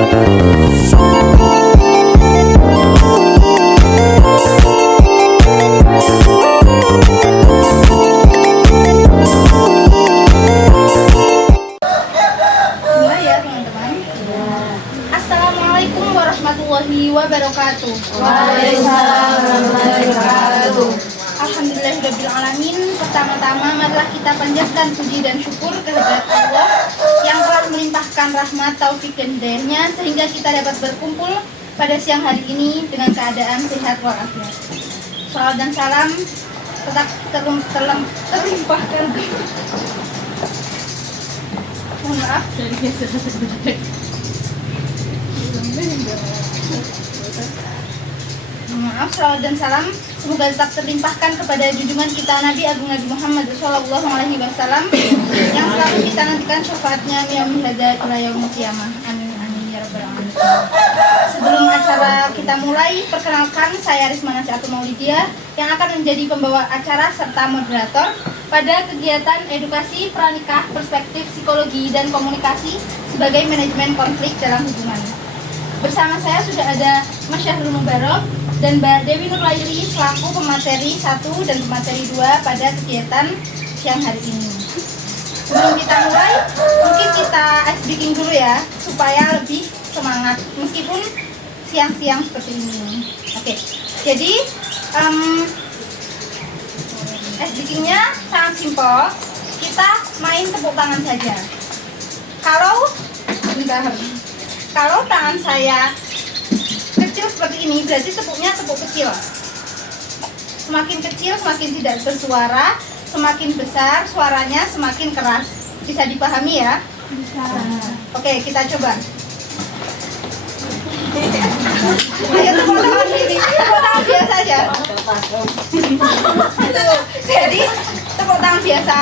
Assalamualaikum warahmatullahi wabarakatuh. Waalaikumsalam warahmatullahi wabarakatuh. Alhamdulillahirrabbilalamin. Pertama-tama marilah kita panjatkan puji dan syukur kehadirat Allah yang telah melimpahkan rahmat, taufik dan hidayahnya sehingga kita dapat berkumpul pada siang hari ini dengan keadaan sehat walafiat. Salawat dan salam tetap terlimpahkan. Mohon maaf dari biasa. Maaf, salawat dan salam semoga tetap terlimpahkan kepada junjungan kita Nabi Agung Nabi Muhammad Shallallahu Alaihi Wasallam yang selalu kita nantikan syafaatnya yaumil hada ila yaumil qiyamah. Amin amin ya rabbal alamin. Sebelum acara kita mulai, perkenalkan saya Risma Nasiatul Maulidia yang akan menjadi pembawa acara serta moderator pada kegiatan edukasi pranikah, perspektif psikologi dan komunikasi sebagai manajemen konflik dalam hubungan. Bersama saya sudah ada Mas Syahrul Mubarok dan Mbak Dewi Nurlaili selaku pemateri 1 dan pemateri 2 pada kegiatan siang hari ini. Sebelum kita mulai, mungkin kita ice breaking dulu ya, supaya lebih semangat meskipun siang-siang seperti ini. Oke, jadi ice breakingnya sangat simpel. Kita main tepuk tangan saja. Kalau tangan saya kecil seperti ini, berarti tepuknya tepuk kecil. Semakin kecil, semakin tidak bersuara. Semakin besar, suaranya semakin keras. Bisa dipahami ya? Bisa. Oke, kita coba. Ayo tepuk tangan ini. Tepuk tangan biasa aja. Jadi, tepuk tangan biasa.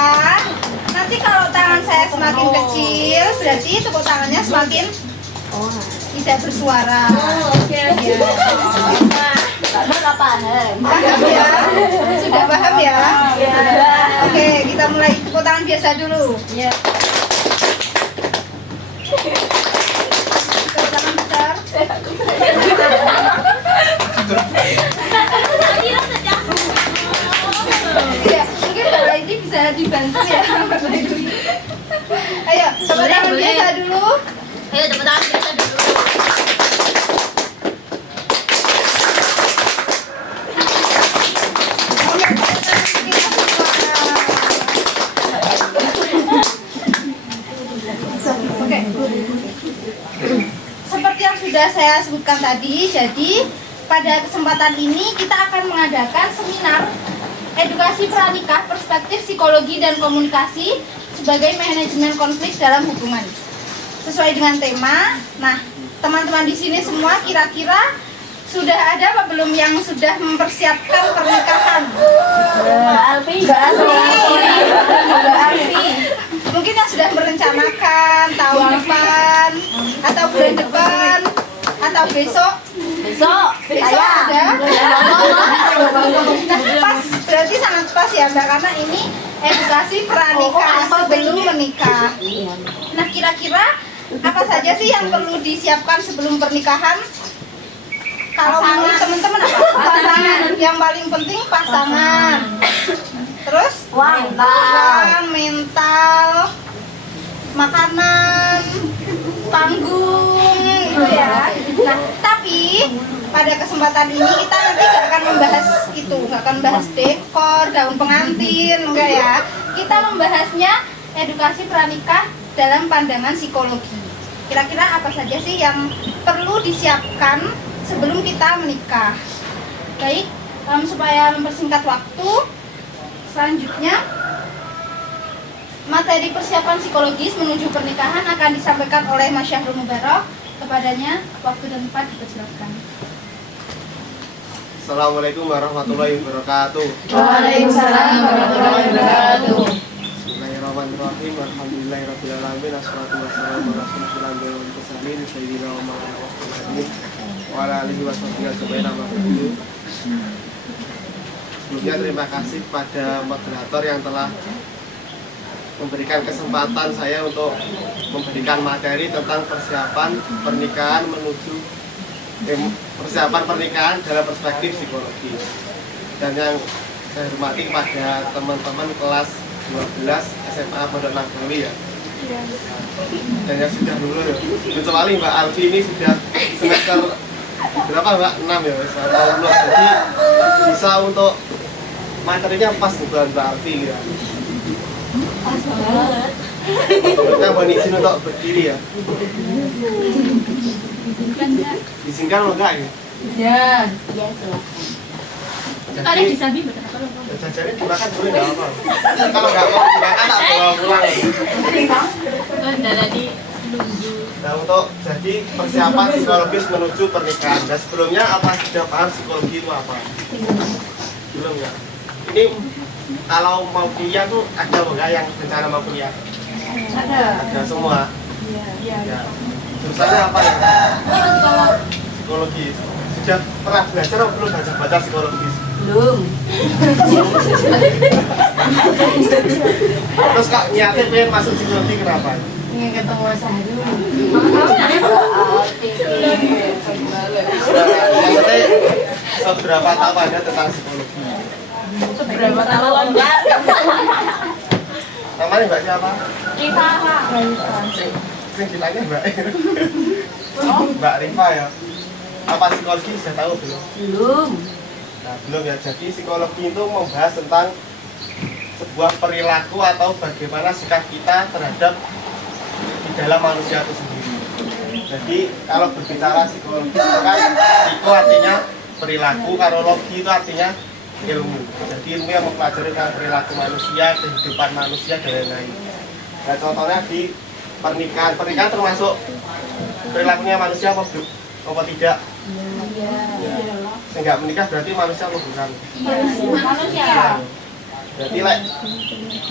Nanti kalau tangan saya semakin kecil, berarti tepuk tangannya semakin tidak bersuara. Oke. Paham ya? Sudah paham ya? Oke, kita mulai tepuk tangan biasa dulu. Ya. Tepuk tangan besar. Ya, mungkin kalau ini bisa dibantu ya. Ayo, tepuk tangan biasa dulu. Ayo tepuk tangan biasa dulu. Oke. Seperti yang sudah saya sebutkan tadi, jadi pada kesempatan ini kita akan mengadakan seminar edukasi pranikah, perspektif psikologi dan komunikasi sebagai manajemen konflik dalam hubungan. Sesuai dengan tema. Nah, teman-teman di sini semua kira-kira sudah ada apa belum yang sudah mempersiapkan pernikahan? Mbak Alfi. Mungkin yang sudah merencanakan tahun depan atau bulan depan atau besok ada. Nah, pas, berarti sangat pas ya Mbak, karena ini edukasi pranikah sebelum menikah. Nah, kira-kira apa saja sih yang perlu disiapkan sebelum pernikahan? Kalau menurut teman-teman apa? Pasangan. Yang paling penting pasangan. Terus uang, mental, makanan, panggung, gitu ya. Nah, tapi pada kesempatan ini kita nanti gak akan membahas itu, gak akan membahas dekor, gaun pengantin, enggak ya. Kita membahasnya edukasi pranikah dalam pandangan psikologi. Kira-kira apa saja sih yang perlu disiapkan sebelum kita menikah? Baik, supaya mempersingkat waktu, selanjutnya materi persiapan psikologis menuju pernikahan akan disampaikan oleh Mas Syahrul Mubarok. Kepadanya waktu dan tempat dipersilakan. Assalamualaikum warahmatullahi wabarakatuh. Waalaikumsalam warahmatullahi wabarakatuh. Bismillahirrahmanirrahim. Alhamdulillahirrahmanirrahim. Assalatu wassalamu ala rasulillah wal mursalin sayyidina wa maulana Muhammadin wa ala alihi wa sahbihi ajmain. Sebelumnya terima kasih pada moderator yang telah memberikan kesempatan saya untuk memberikan materi tentang persiapan pernikahan persiapan pernikahan dalam perspektif psikologi. Dan yang saya hormati kepada teman-teman kelas 12 SMA Pondok Nabawi ya. Dan yang sudah lulus ya. Kecuali Mbak Alfi ini sudah semester berapa Mbak? 6 ya, atau lulus. Jadi bisa untuk materinya pas bukan Mbak Alfi ya. Pas banget. Kita mohon izin untuk berdiri ya. Diizinkan atau enggak ya? Ya. Ya, silakan. Kalian Jadi disabi betul apa? jajannya dimakan boleh nggak apa? Kalau nggak mau dimakan tak bawa pulang. Tadi nunggu. Nah untuk jadi persiapan psikologis menuju pernikahan. Dan sebelumnya apa sudah paham psikologi itu apa? Belum ya? Ini kalau mau kuliah tuh ada nggak yang rencana mau kuliah? Ada. Ada semua. Iya. Ya. Jurusannya apa ya? Psikologi. Sudah pernah belajar atau belum baca psikologis? Belum. Terus kak niatnya pengen masuk psikologi kenapa? Ingin ketemu Sahdu. Maksudnya seberapa tahu Anda tentang psikologi? Seberapa tahun? Namanya Mbak siapa? Rifa. Sing ditanya Mbak. Mbak Rifa ya. Apa psikologi sudah tahu belum? Belum. Nah, belum ya. Jadi psikologi itu membahas tentang sebuah perilaku atau bagaimana sikap kita terhadap di dalam manusia itu sendiri. Jadi kalau berbicara psikologi itu kan psiko artinya perilaku, kalau logi itu artinya ilmu. Jadi ilmu yang mempelajari tentang perilaku manusia, kehidupan manusia dan lain-lain. Nah contohnya di pernikahan termasuk perilakunya manusia apa tidak? Iya. Sehingga menikah berarti manusia apa bukan? Manusia. Berarti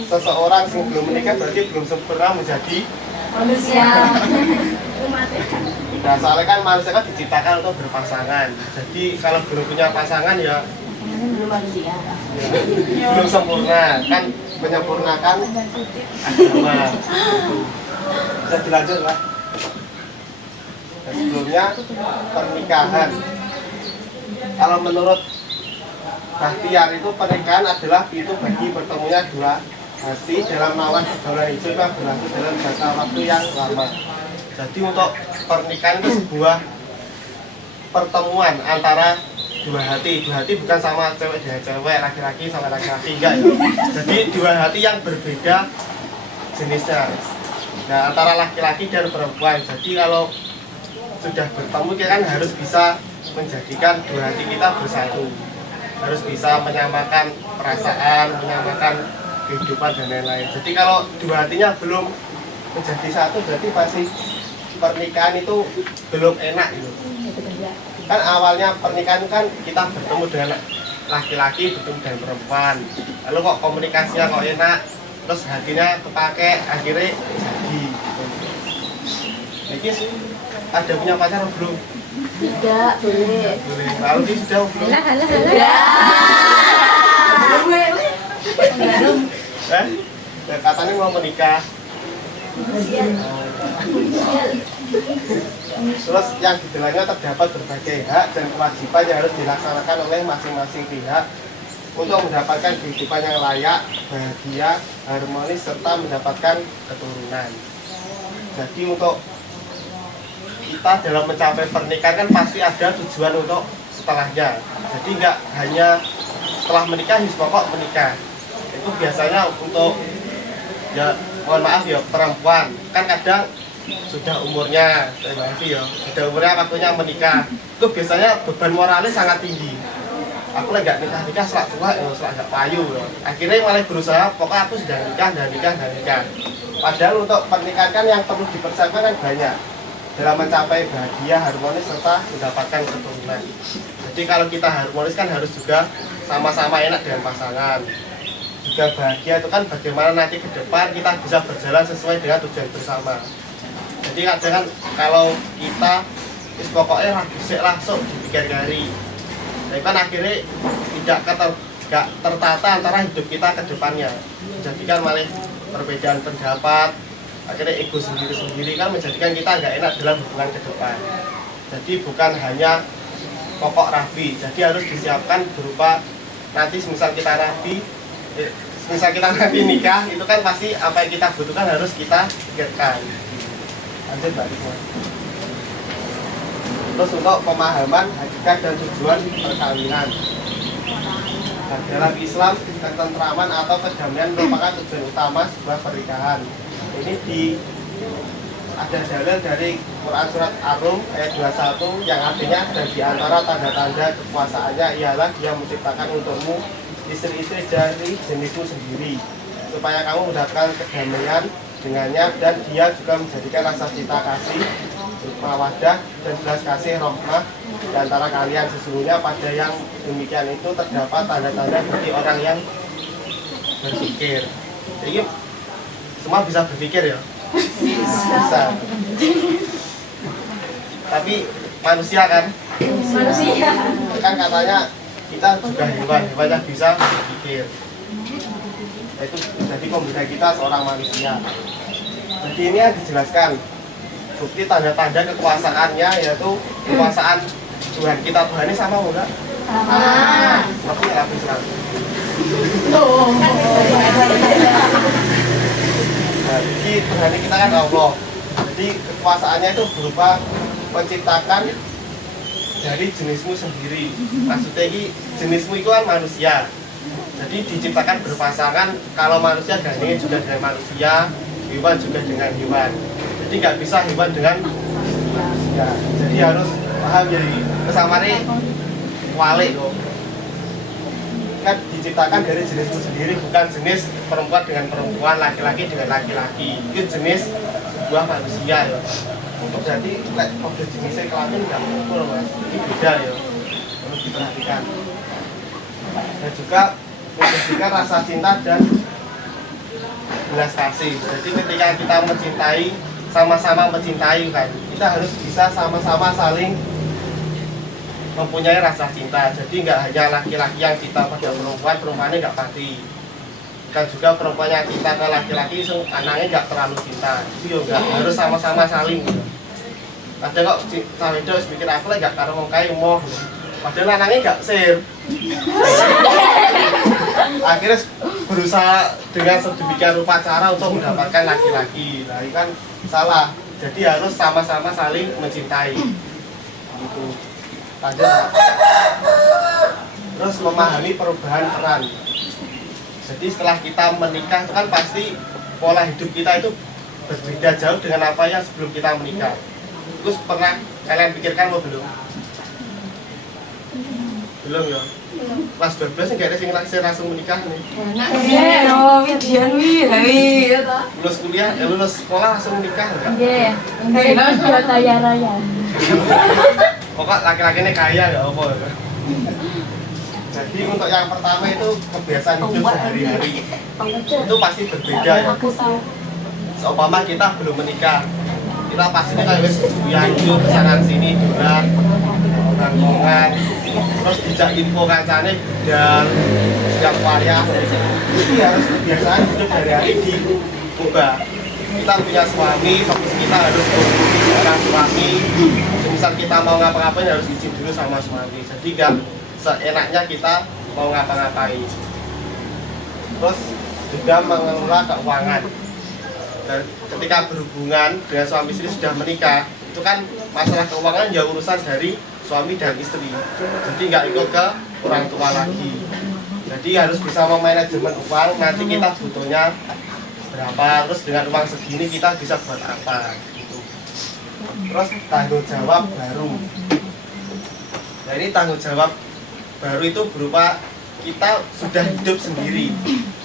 seseorang yang belum menikah berarti belum sempurna menjadi Manusia. Nah soalnya kan manusia kan diciptakan untuk berpasangan. Jadi kalau belum punya pasangan ya Belum manusia. belum sempurna. Kan menyempurnakan agama. Bisa dilanjut lah. Dan sebelumnya pernikahan. Kalau menurut Bahtiar itu pernikahan adalah pintu bagi bertemunya dua hati dalam melawan pergaulan hijau yang berlangsung dalam jangka waktu yang lama. Jadi untuk pernikahan itu sebuah pertemuan antara dua hati bukan sama cewek dengan cewek, laki-laki sama laki-laki, enggak ya. Jadi dua hati yang berbeda jenisnya. Nah antara laki-laki dan perempuan. Jadi kalau sudah bertemu kita kan harus bisa menjadikan dua hati kita bersatu, harus bisa menyamakan perasaan, menyamakan kehidupan dan lain-lain. Jadi kalau dua hatinya belum menjadi satu berarti pasti pernikahan itu belum enak gitu. Kan awalnya pernikahan kan kita bertemu dengan laki-laki, bertemu dengan perempuan, lalu kok komunikasinya kok enak, terus hatinya kepake, akhirnya jadi gitu. Jadi sih ada punya pacar atau belum? Tidak, boleh. Boleh. Lalu dia sudah belum? Ya, katanya mau menikah. Terus yang di dalamnya terdapat berbagai hak dan kewajiban yang harus dilaksanakan oleh masing-masing pihak untuk mendapatkan kehidupan yang layak, bahagia, harmonis, serta mendapatkan keturunan. Jadi untuk kita dalam mencapai pernikahan kan pasti ada tujuan untuk setelahnya. Jadi nggak hanya setelah menikah, pokok menikah. Itu biasanya untuk ya mohon maaf ya perempuan kan kadang sudah umurnya sudah umurnya waktunya menikah, itu biasanya beban moralnya sangat tinggi. Aku lagi nggak nikah selak tua ya selak nggak payu ya. Akhirnya malah berusaha pokoknya aku sudah nikah. Padahal untuk pernikahan kan yang perlu dipersiapkan kan banyak dalam mencapai bahagia, harmonis serta mendapatkan keturunan. Jadi kalau kita harmonis kan harus juga sama-sama enak dengan pasangan. Juga bahagia itu kan bagaimana nanti ke depan kita bisa berjalan sesuai dengan tujuan bersama. Jadi kadang kan kalau kita pokoknya langsung dipikir hari, jadi kan akhirnya tidak tertata antara hidup kita ke depannya. Jadi kan malah perbedaan pendapat, akhirnya ego sendiri-sendiri kan menjadikan kita nggak enak dalam hubungan ke depan. Jadi bukan hanya pokok rabi, jadi harus disiapkan berupa nanti misal kita nanti nikah, itu kan pasti apa yang kita butuhkan harus kita pikirkan. Lanjut Mbak Risma. Terus untuk pemahaman hakikat dan tujuan perkawinan. Nah, dalam Islam, ketentraman atau kedamaian merupakan tujuan utama sebuah pernikahan. Ini ada dalil dari Quran surat Ar-Rum ayat 21 yang artinya, dan di antara tanda-tanda kekuasaannya ialah Dia menciptakan untukmu istri-istri dari jenismu sendiri, supaya kamu mendapatkan kedamaian dengannya, dan Dia juga menjadikan rasa cinta kasih, mawaddah dan belas kasih rahmah di antara kalian. Sesungguhnya pada yang demikian itu terdapat tanda-tanda bagi orang yang berpikir. Jadi semua bisa berpikir ya? Bisa. Tapi manusia kan? Manusia. Kan katanya kita juga hewan yang bisa berpikir. Itu jadi pembeda kita seorang manusia. Jadi ini yang dijelaskan bukti tanda-tanda kekuasaannya, yaitu kekuasaan Tuhan kita. Tuhan ini sama enggak? Sama. Tapi nggak habis lagi. Nah, jadi Tuhan kita kan Allah. Jadi kekuasaannya itu berupa menciptakan dari jenismu sendiri. Maksudnya ini jenismu itu kan manusia. Jadi diciptakan berpasangan. Kalau manusia gandengnya juga dengan manusia, hewan juga dengan hewan. Jadi nggak bisa hewan dengan manusia. Jadi harus paham jadi kesamaannya walik loh. Kan diciptakan dari jenismu sendiri, bukan jenis perempuan dengan perempuan, laki-laki dengan laki-laki. Itu jenis sebuah manusia ya. Untuk jadi kode jenisnya kelamin nggak ukur mas, ini beda ya, harus diperhatikan. Dan juga menjadikan rasa cinta dan belas kasih. Jadi ketika kita mencintai, sama-sama mencintai kan, kita harus bisa sama-sama saling mempunyai rasa cinta. Jadi nggak hanya laki-laki yang cinta pada perempuan, perempuannya nggak pasti. Dan juga perempuan yang cinta ke laki-laki, anaknya nggak terlalu cinta. Itu juga harus sama-sama saling. Ada kok sampai itu mikir aku lah nggak karo mau kayak mau, padahal anaknya nggak share. Akhirnya berusaha dengan sedemikian rupa cara untuk mendapatkan laki-laki. Nah ini kan salah. Jadi harus sama-sama saling mencintai. Gitu. Lanjut. Terus memahami perubahan peran. Jadi setelah kita menikah itu kan pasti pola hidup kita itu berbeda jauh dengan apa yang sebelum kita menikah. Terus pernah kalian pikirkan mau belum? Belum ya? Kelas 12 nggak ada yang langsung menikah nih. Lulus kuliah, lulus sekolah langsung menikah enggak? Iya, kaya-raya. Pokok laki-laki ini kaya nggak apa ya. Jadi untuk yang pertama itu kebiasaan hidup sehari-hari itu pasti berbeda ya. Seumpama kita belum menikah, kita pastinya kayak wis dianjur kesangan sini dolan nongkongan, terus dijak info kancane dan setiap karya. Ini harus kebiasaan hidup sehari-hari diubah. Kita punya suami, fokus kita harus mengikuti seorang suami. Misal kita mau ngapa-ngapain harus izin dulu sama suami. Jadi nggak seenaknya kita mau ngapa-ngapain. Terus juga mengelola keuangan. Dan ketika berhubungan dengan suami istri sudah menikah, itu kan masalah keuangan ya urusan dari suami dan istri. Jadi nggak ikut ke orang tua lagi. Jadi harus bisa memanajemen uang. Nanti kita butuhnya berapa, terus dengan uang segini kita bisa buat apa gitu. Terus tanggung jawab baru. Nah ini tanggung jawab baru itu berupa kita sudah hidup sendiri,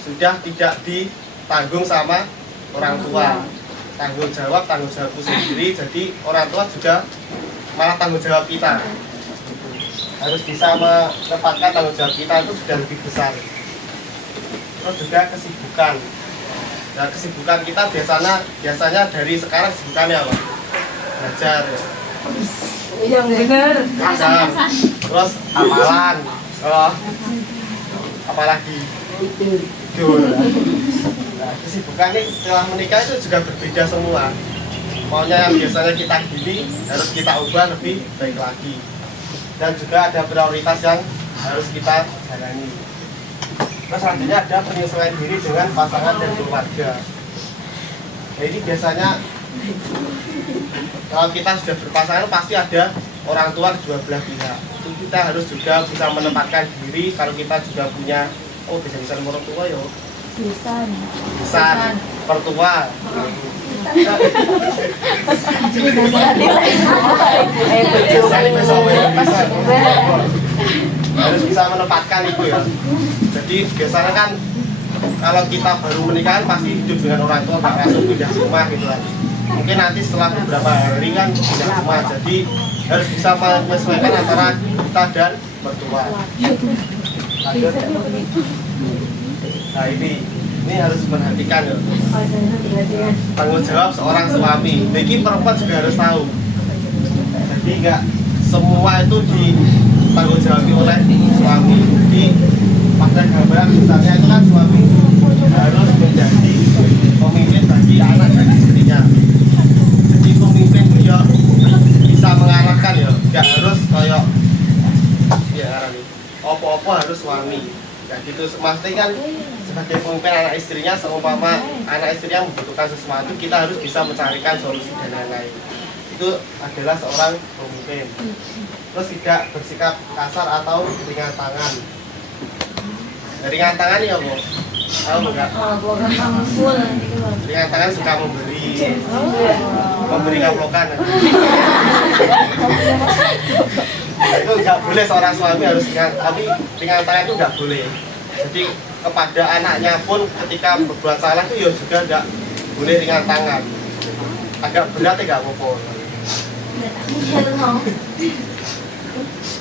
sudah tidak ditanggung sama orang tua. Tanggung jawabku sendiri, jadi orang tua juga malah tanggung jawab kita. Harus bisa menempatkan tanggung jawab kita itu sudah lebih besar. Terus juga kesibukan. Nah kesibukan kita biasanya dari sekarang kesibukannya apa? Belajar ya. Yang benar. Belajar. Terus hafalan. Oh. Apalagi? Tidur. Nah, kesibukan nih setelah menikah itu juga berbeda semua. Maunya yang biasanya kita gini harus kita ubah lebih baik lagi. Dan juga ada prioritas yang harus kita jalani. Terus selanjutnya ada penyesuaian diri dengan pasangan dan keluarga. Nah, ini biasanya kalau kita sudah berpasangan pasti ada orang tua kedua belah pihak. Itu kita harus juga bisa menempatkan diri kalau kita juga punya bisa orang tua ya. Besan, pertua. Harus bisa menempatkan itu ya. Jadi biasanya kan kalau kita baru menikah pasti hidup dengan orang tua, nggak langsung pindah rumah gitu kan. Mungkin nanti setelah beberapa hari kan pindah rumah. Jadi harus bisa menyesuaikan antara kita dan mertua. Lanjut. Nah ini harus diperhatikan ya. Tanggung jawab seorang suami. Bagi perempuan juga harus tahu. Jadi nggak semua itu ditanggung jawab oleh suami. Jadi pada gambaran misalnya itu kan suami harus menjadi pemimpin bagi anak dan istrinya. Jadi pemimpin itu ya bisa mengarahkan ya. Nggak harus kayak ya opo-opo harus suami. Ya gitu, maksudnya kan sebagai pemimpin anak istrinya, seumpama anak istrinya membutuhkan sesuatu, kita harus bisa mencarikan solusi dan lain-lain. Itu adalah seorang pemimpin. Terus tidak bersikap kasar atau ringan tangan. Ringan tangan ya Bu? Tahu enggak? Ringan tangan suka memberi kaplokan. Itu nggak boleh, seorang suami harus ringan tangan itu nggak boleh. Jadi kepada anaknya pun ketika berbuat salah itu ya juga nggak boleh ringan tangan. Agak berat ya nggak apa-apa.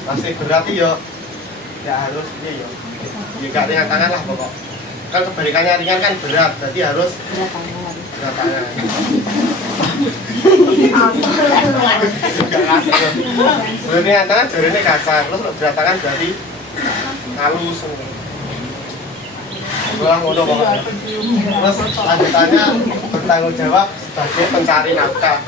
Masih berat ya harus ya nggak ringan tangan lah pokok. Kan kebalikannya ringan kan berat, berarti harus berat tangan. Ringan tangan jadinya kasar, terus berat tangan berarti halus. Terus lanjutannya bertanggung jawab sebagai pencari nafkah.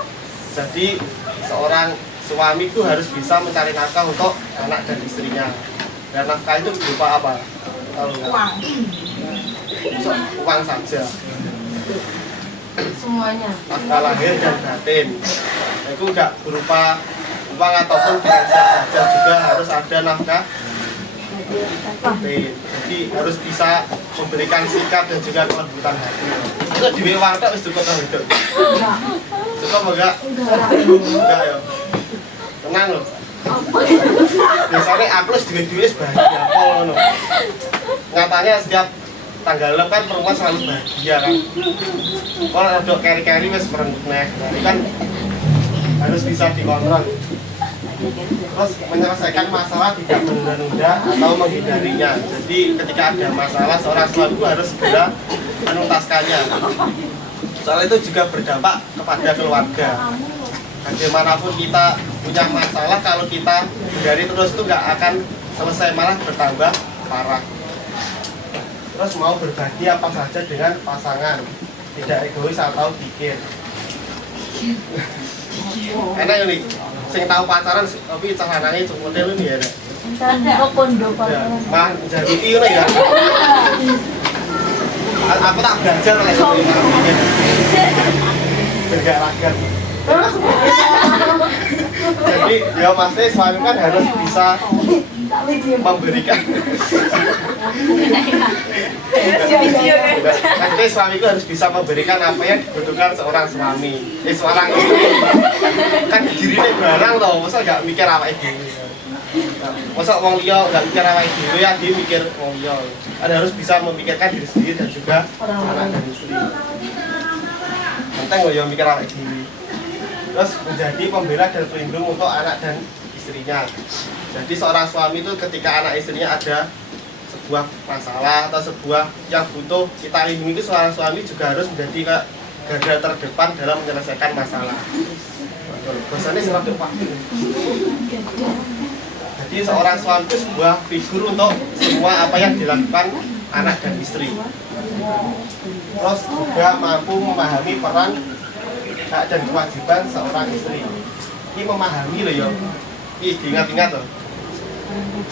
Jadi seorang suami itu harus bisa mencari nafkah untuk anak dan istrinya. Dan nafkah itu berupa apa? Uang saja. Semuanya. Nafkah lahir dan batin. Itu enggak berupa uang ataupun finansial saja, juga harus ada nafkah batin. Jadi harus bisa memberikan sikap dan juga kelembutan hati. Itu di uang tak wis cukup to hidup. Cukup enggak? Enggak ya. Tenang loh. Biasanya aku duit bahagia ngono. Nyatanya setiap tanggal 6 kan perempuan selalu bahagia kan. Kalau ada keri-keri wis merenggut neh. Ini kan harus bisa dikontrol. Terus menyelesaikan masalah tidak menunda-nunda atau menghindarinya. Jadi ketika ada masalah, seorang suami itu harus segera menuntaskannya. Soal itu juga berdampak kepada keluarga. Bagaimanapun kita punya masalah, kalau kita hindari terus itu nggak akan selesai, malah bertambah parah. Terus mau berbagi apa saja dengan pasangan, tidak egois atau pikir. Enak ini, sing tahu pacaran tapi cahanane cuma model ini ya. Kok kondo Ya, mah jadi itu ya. Aku tak belajar lah itu. Bergerakan. Jadi ya maksudnya suami kan harus bisa memberikan. Nanti suami itu harus bisa memberikan apa yang dibutuhkan seorang suami, seorang istri. Kan dirinya barang loh, masa nggak mikir apa itu? Masa wong liya nggak mikir apa itu? Ya dia mikir wong liya. Ada harus bisa memikirkan diri sendiri dan juga anak dan istri. Penting loh yang mikir apa itu. Terus menjadi pembela dan pelindung untuk anak dan istrinya. Jadi seorang suami itu ketika anak istrinya ada sebuah masalah atau sebuah yang butuh kita lindungi, itu seorang suami juga harus menjadi garda terdepan dalam menyelesaikan masalah. Bahasanya serap depan. Jadi seorang suami itu sebuah figur untuk semua apa yang dilakukan anak dan istri. Terus juga mampu memahami peran hak dan kewajiban seorang istri. Ini memahami loh ya. Ini diingat-ingat loh.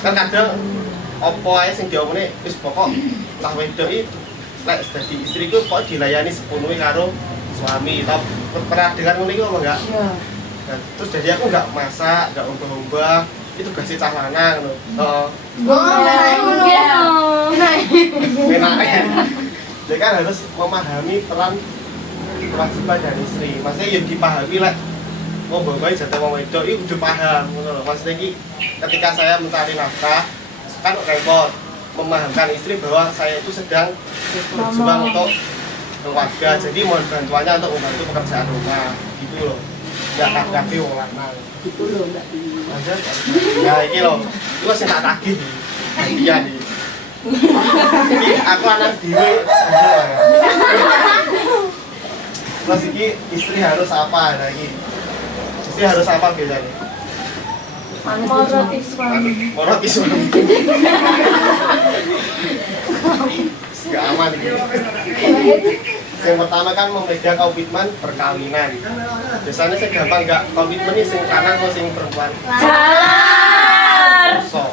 Kan kadang apa ae sing diomongne wis pokok lah wedok iki lek dadi istri ku kok dilayani sepenuhnya karo suami. Tapi pernah dengar ngono iku apa enggak? Iya. Nah, terus jadi aku nggak masak, nggak ubah-ubah, itu kasih cah lanang loh. Enak. Jadi kan harus memahami peran kewajiban dari istri. Maksudnya yang dipahami lah. Oh, bapak jatuh mau wedok itu udah paham. Maksudnya ini ketika saya mencari nafkah, kan repot memahamkan istri bahwa saya itu sedang berjuang untuk keluarga. Jadi mohon bantuannya untuk membantu pekerjaan rumah, gitu loh. Nggak kaki wong lanang. Gitu loh, Mbak. Ya ini loh, itu masih tak tagih nih. Iya nih. Ini aku anak diri. Terus ini istri harus apa lagi? Istri harus apa biasanya? Moroti suami. Moroti suami. Gak aman gitu. Yang pertama kan memegang komitmen perkawinan. Biasanya saya gampang gak komitmen nih sing lanang atau sing perempuan. Jar. So.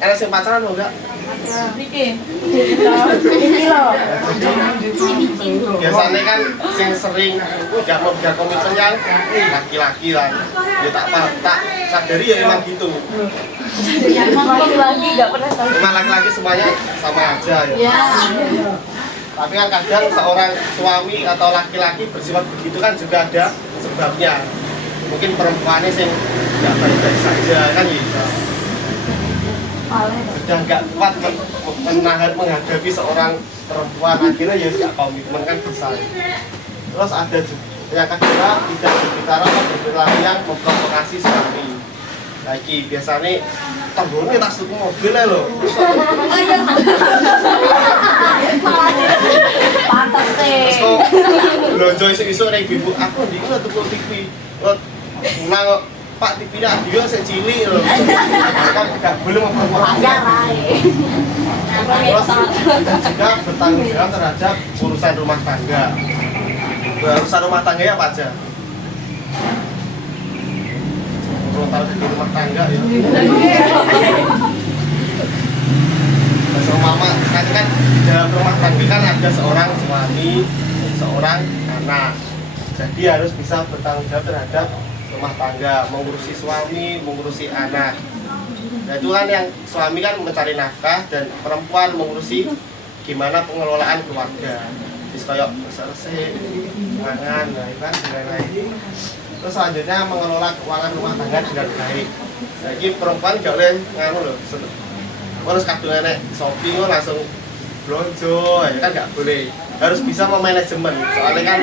Ada sing pacaran mau enggak? Niki. Niki loh. Biasanya kan sing sering udah memegang komitmen yang laki-laki lah. Ya tak sadari ya emang gitu. Emang laki-laki nggak pernah tahu. Emang laki-laki semuanya sama aja ya. Tapi kan kadang seorang suami atau laki-laki bersifat begitu kan juga ada sebabnya. Mungkin perempuannya sing nggak baik-baik saja kan gitu. Sudah nggak kuat menahan menghadapi seorang perempuan, akhirnya ya nggak komitmen kan bisa. Terus ada juga yang kedua, tidak berbicara atau berperilaku yang memprovokasi suami. Lagi biasanya tanggungnya tak suku mobil ya loh. Pantas sih. Belanja isu-isu nih ibu aku di mana tuh TV. Pulang kok Pak TV-nya dia secili loh. Kan nggak boleh memprovokasi. Terus juga bertanggung jawab terhadap urusan rumah tangga. Urusan rumah tangga ya apa aja? Kalau taruh di rumah tangga ya. Bahasa mama kan dalam rumah tangga kan ada seorang suami, seorang anak. Jadi harus bisa bertanggung jawab terhadap rumah tangga, mengurusi suami, mengurusi anak. Nah itu kan yang suami kan mencari nafkah dan perempuan mengurusi gimana pengelolaan keluarga. Terus kayak selesai pangan, nah itu kan lain-lain. Terus selanjutnya mengelola keuangan rumah tangga dengan baik. Nah ini perempuan gak boleh nganu loh. Terus kadang nenek shopping langsung belanja, ya kan gak boleh. Harus bisa memanajemen. Soalnya kan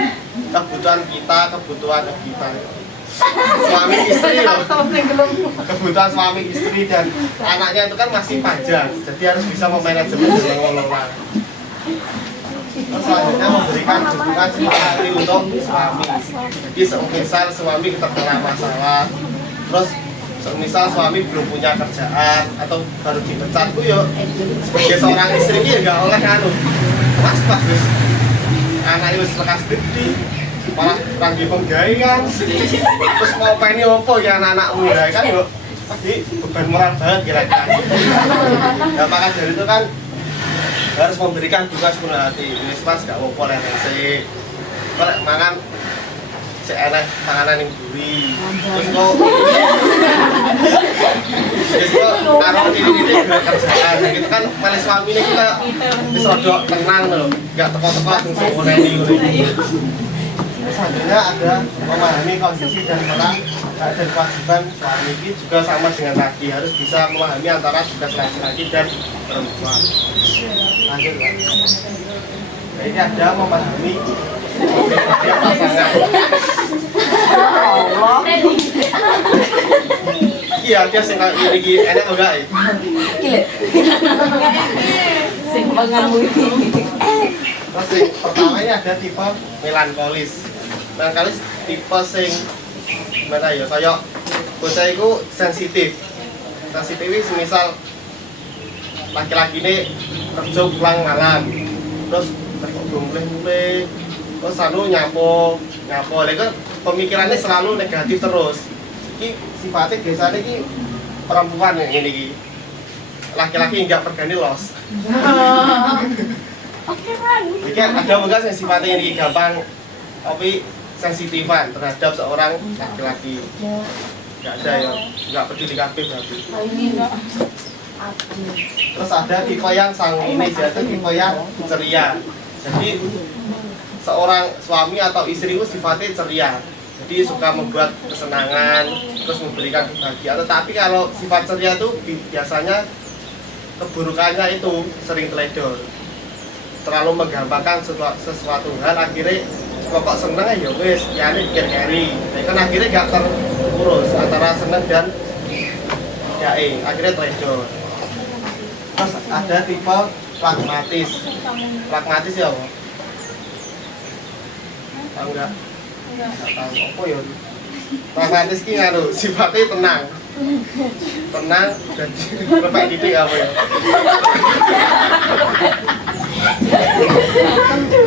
kebutuhan kita, kebutuhan kita. Suami istri loh. Kebutuhan suami istri dan anaknya itu kan masih panjang. Jadi harus bisa memanajemen dan mengelola. Terus selanjutnya memberikan dukungan sepahati untuk suami. Jadi semisal suami terkena masalah, terus semisal suami belum punya kerjaan atau baru dipecat, tuh yuk sebagai seorang istri ya nggak oleh anu mas wis anaknya wis lekas gede malah ranggi penggai kan, terus mau pengen apa ya anak-anakmu ya kan yuk pasti beban moral banget kira-kira. Nah maka dari itu kan harus memberikan tugas penuh hati. Wis mas gak apa-apa lek sik. Kok mangan sik enak panganan ning buri. Terus kok wis kok karo ini kerjaan gitu kan malah suami ini kita wis rada tenang lho. Enggak teko-teko langsung ngoreni ngono. Selanjutnya ada memahami kondisi dan peran hak dan kewajiban suami ini juga sama dengan tadi, harus bisa memahami antara tugas laki-laki dan perempuan. Lanjut Pak. Nah, ini ada memahami dia pasangan. Allah. Iya, dia sing iki enak enggak ya? Gile. Sing mengamui. Terus yang pertama ini ada tipe melankolis. Melankolis tipe sing gimana ya, kayak bocah itu sensitif. sensitif ini semisal laki-laki ini kerja pulang malam terus mulai terus anu nyapo lagi pemikirannya selalu negatif terus. Ini sifatnya biasanya ini perempuan yang ini laki-laki nggak pergani los. Oke kan. Jadi ada enggak yang sifatnya ini gampang tapi sensitifan terhadap seorang laki-laki. Nggak ada ya, nggak peduli kabeh berarti. Ini enggak. Terus ada tipe yang sanguinis, yaitu tipe yang ceria. Jadi seorang suami atau istri itu sifatnya ceria. Jadi suka membuat kesenangan, terus memberikan kebahagiaan. Tetapi kalau sifat ceria itu biasanya keburukannya itu sering teledor. Terlalu menggampangkan sesuatu hal, akhirnya pokok seneng ya wis, ya ini bikin carry. Kan akhirnya gak terurus antara seneng dan jae, akhirnya teledor. Terus ada tipe pragmatis. Pragmatis ya apa? Tahu nggak? Nggak tahu. Apa ya? Pragmatis ki ngaruh sifatnya tenang dan lepek didik apa ya?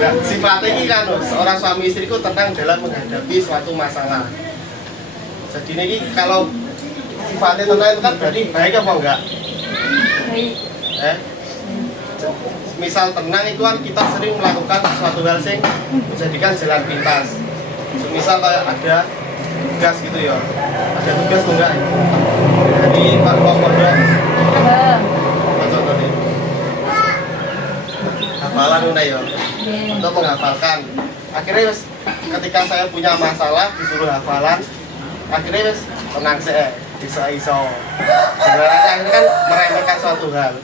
Nah, sifatnya ini kan seorang suami istriku tenang dalam menghadapi suatu masalah. Jadi ini kalau sifatnya tenang itu kan berarti baik apa enggak? Baik. Misal tenang itu kan kita sering melakukan suatu hal yang menjadikan jalan pintas. Misal kayak ada tugas gitu ya, ada tugas tuh enggak? Jadi Pak Komodo apa contohnya? Hafalan udah ya, untuk menghafalkan. Akhirnya ketika saya punya masalah disuruh hafalan, akhirnya tenang saya, iso. Sebenarnya akhirnya kan meremehkan suatu hal.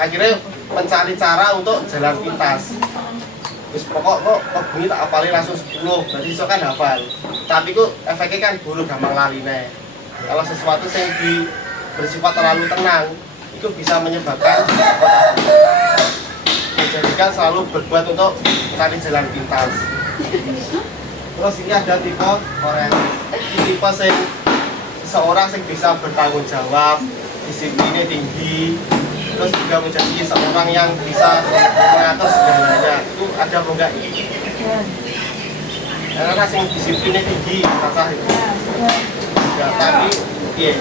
Akhirnya mencari cara untuk jalan pintas. Terus pokok kok bunyi tak hafalin langsung 10, berarti iso kan hafal. Tapi kok efeknya kan buruk gampang lali nih. Kalau sesuatu yang bersifat terlalu tenang, itu bisa menyebabkan menjadikan selalu berbuat untuk mencari jalan pintas. Terus ini ada tipe koreanis. Ini tipe seorang yang bisa bertanggung jawab, disiplinnya tinggi, terus juga menjadi seorang yang bisa mengatur segalanya. Itu ada apa enggak ini? Karena yang disiplinnya tinggi, rasa itu. Ya, tapi iya.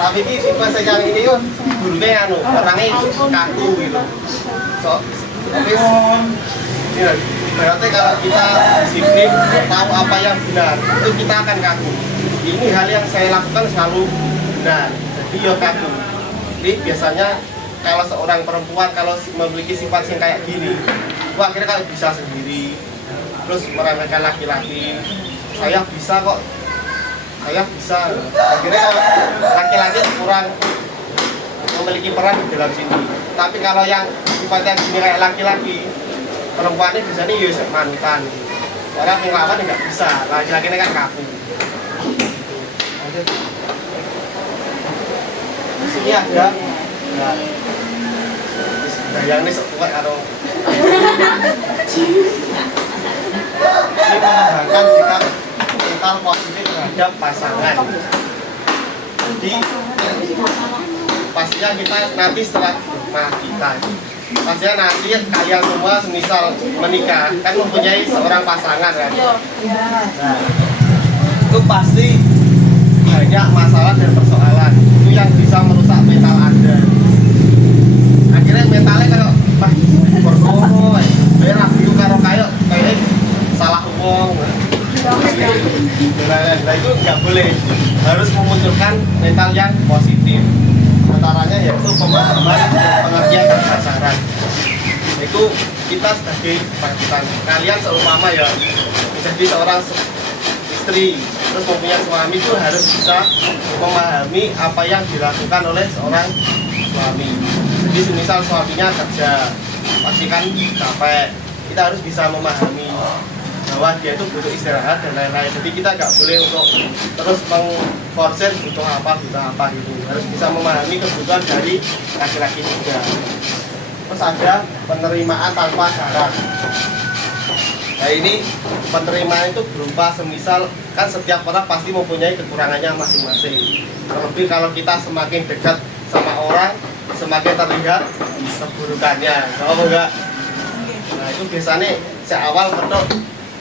Tapi ini tipe yang ini kan gurunya orangnya kaku gitu. Berarti kalau kita disiplin, tahu apa yang benar, itu kita akan kaku. Ini hal yang saya lakukan selalu benar, jadi ya kaku. Jadi biasanya kalau seorang perempuan kalau memiliki sifat yang kayak gini, itu akhirnya kalau bisa sendiri, terus meremehkan laki-laki. Saya bisa kok, saya bisa. Akhirnya kalau laki-laki kurang memiliki peran di dalam sini. Tapi kalau yang sifatnya gini kayak laki-laki, perempuannya biasanya ya manutan. Orang yang lawan nggak bisa, laki-laki ini kan kaku. Di sini ada, yang ini sekuat atau ini mengembangkan sikap mental positif terhadap pasangan. Jadi pastinya kita nanti setelah pastinya nanti kalian semua semisal menikah kan mempunyai seorang pasangan kan. Nah, itu pasti banyak masalah dan persoalan itu yang bisa merusak mental Anda. Akhirnya mentalnya kayak berkono, rapi karo kayak salah umum. Nah itu nggak boleh, harus memunculkan mental yang positif. Antaranya yaitu pemahaman dan pengertian kebesaran. Itu kita sebagai pasangan, kalian seumpama ya menjadi seorang istri terus mempunyai suami itu harus bisa memahami apa yang dilakukan oleh seorang suami. Jadi semisal suaminya kerja pasti kan capek, kita harus bisa memahami bahwa dia itu butuh istirahat dan lain-lain. Jadi kita nggak boleh untuk terus mengforsir butuh apa gitu. Harus bisa memahami kebutuhan dari laki-laki juga. Terus ada penerimaan tanpa syarat. Nah ini penerimaan itu berupa semisal kan setiap orang pasti mempunyai kekurangannya masing-masing. Terlebih kalau kita semakin dekat sama orang, semakin terlihat keburukannya. Kalau enggak, nah itu biasanya seawal betul,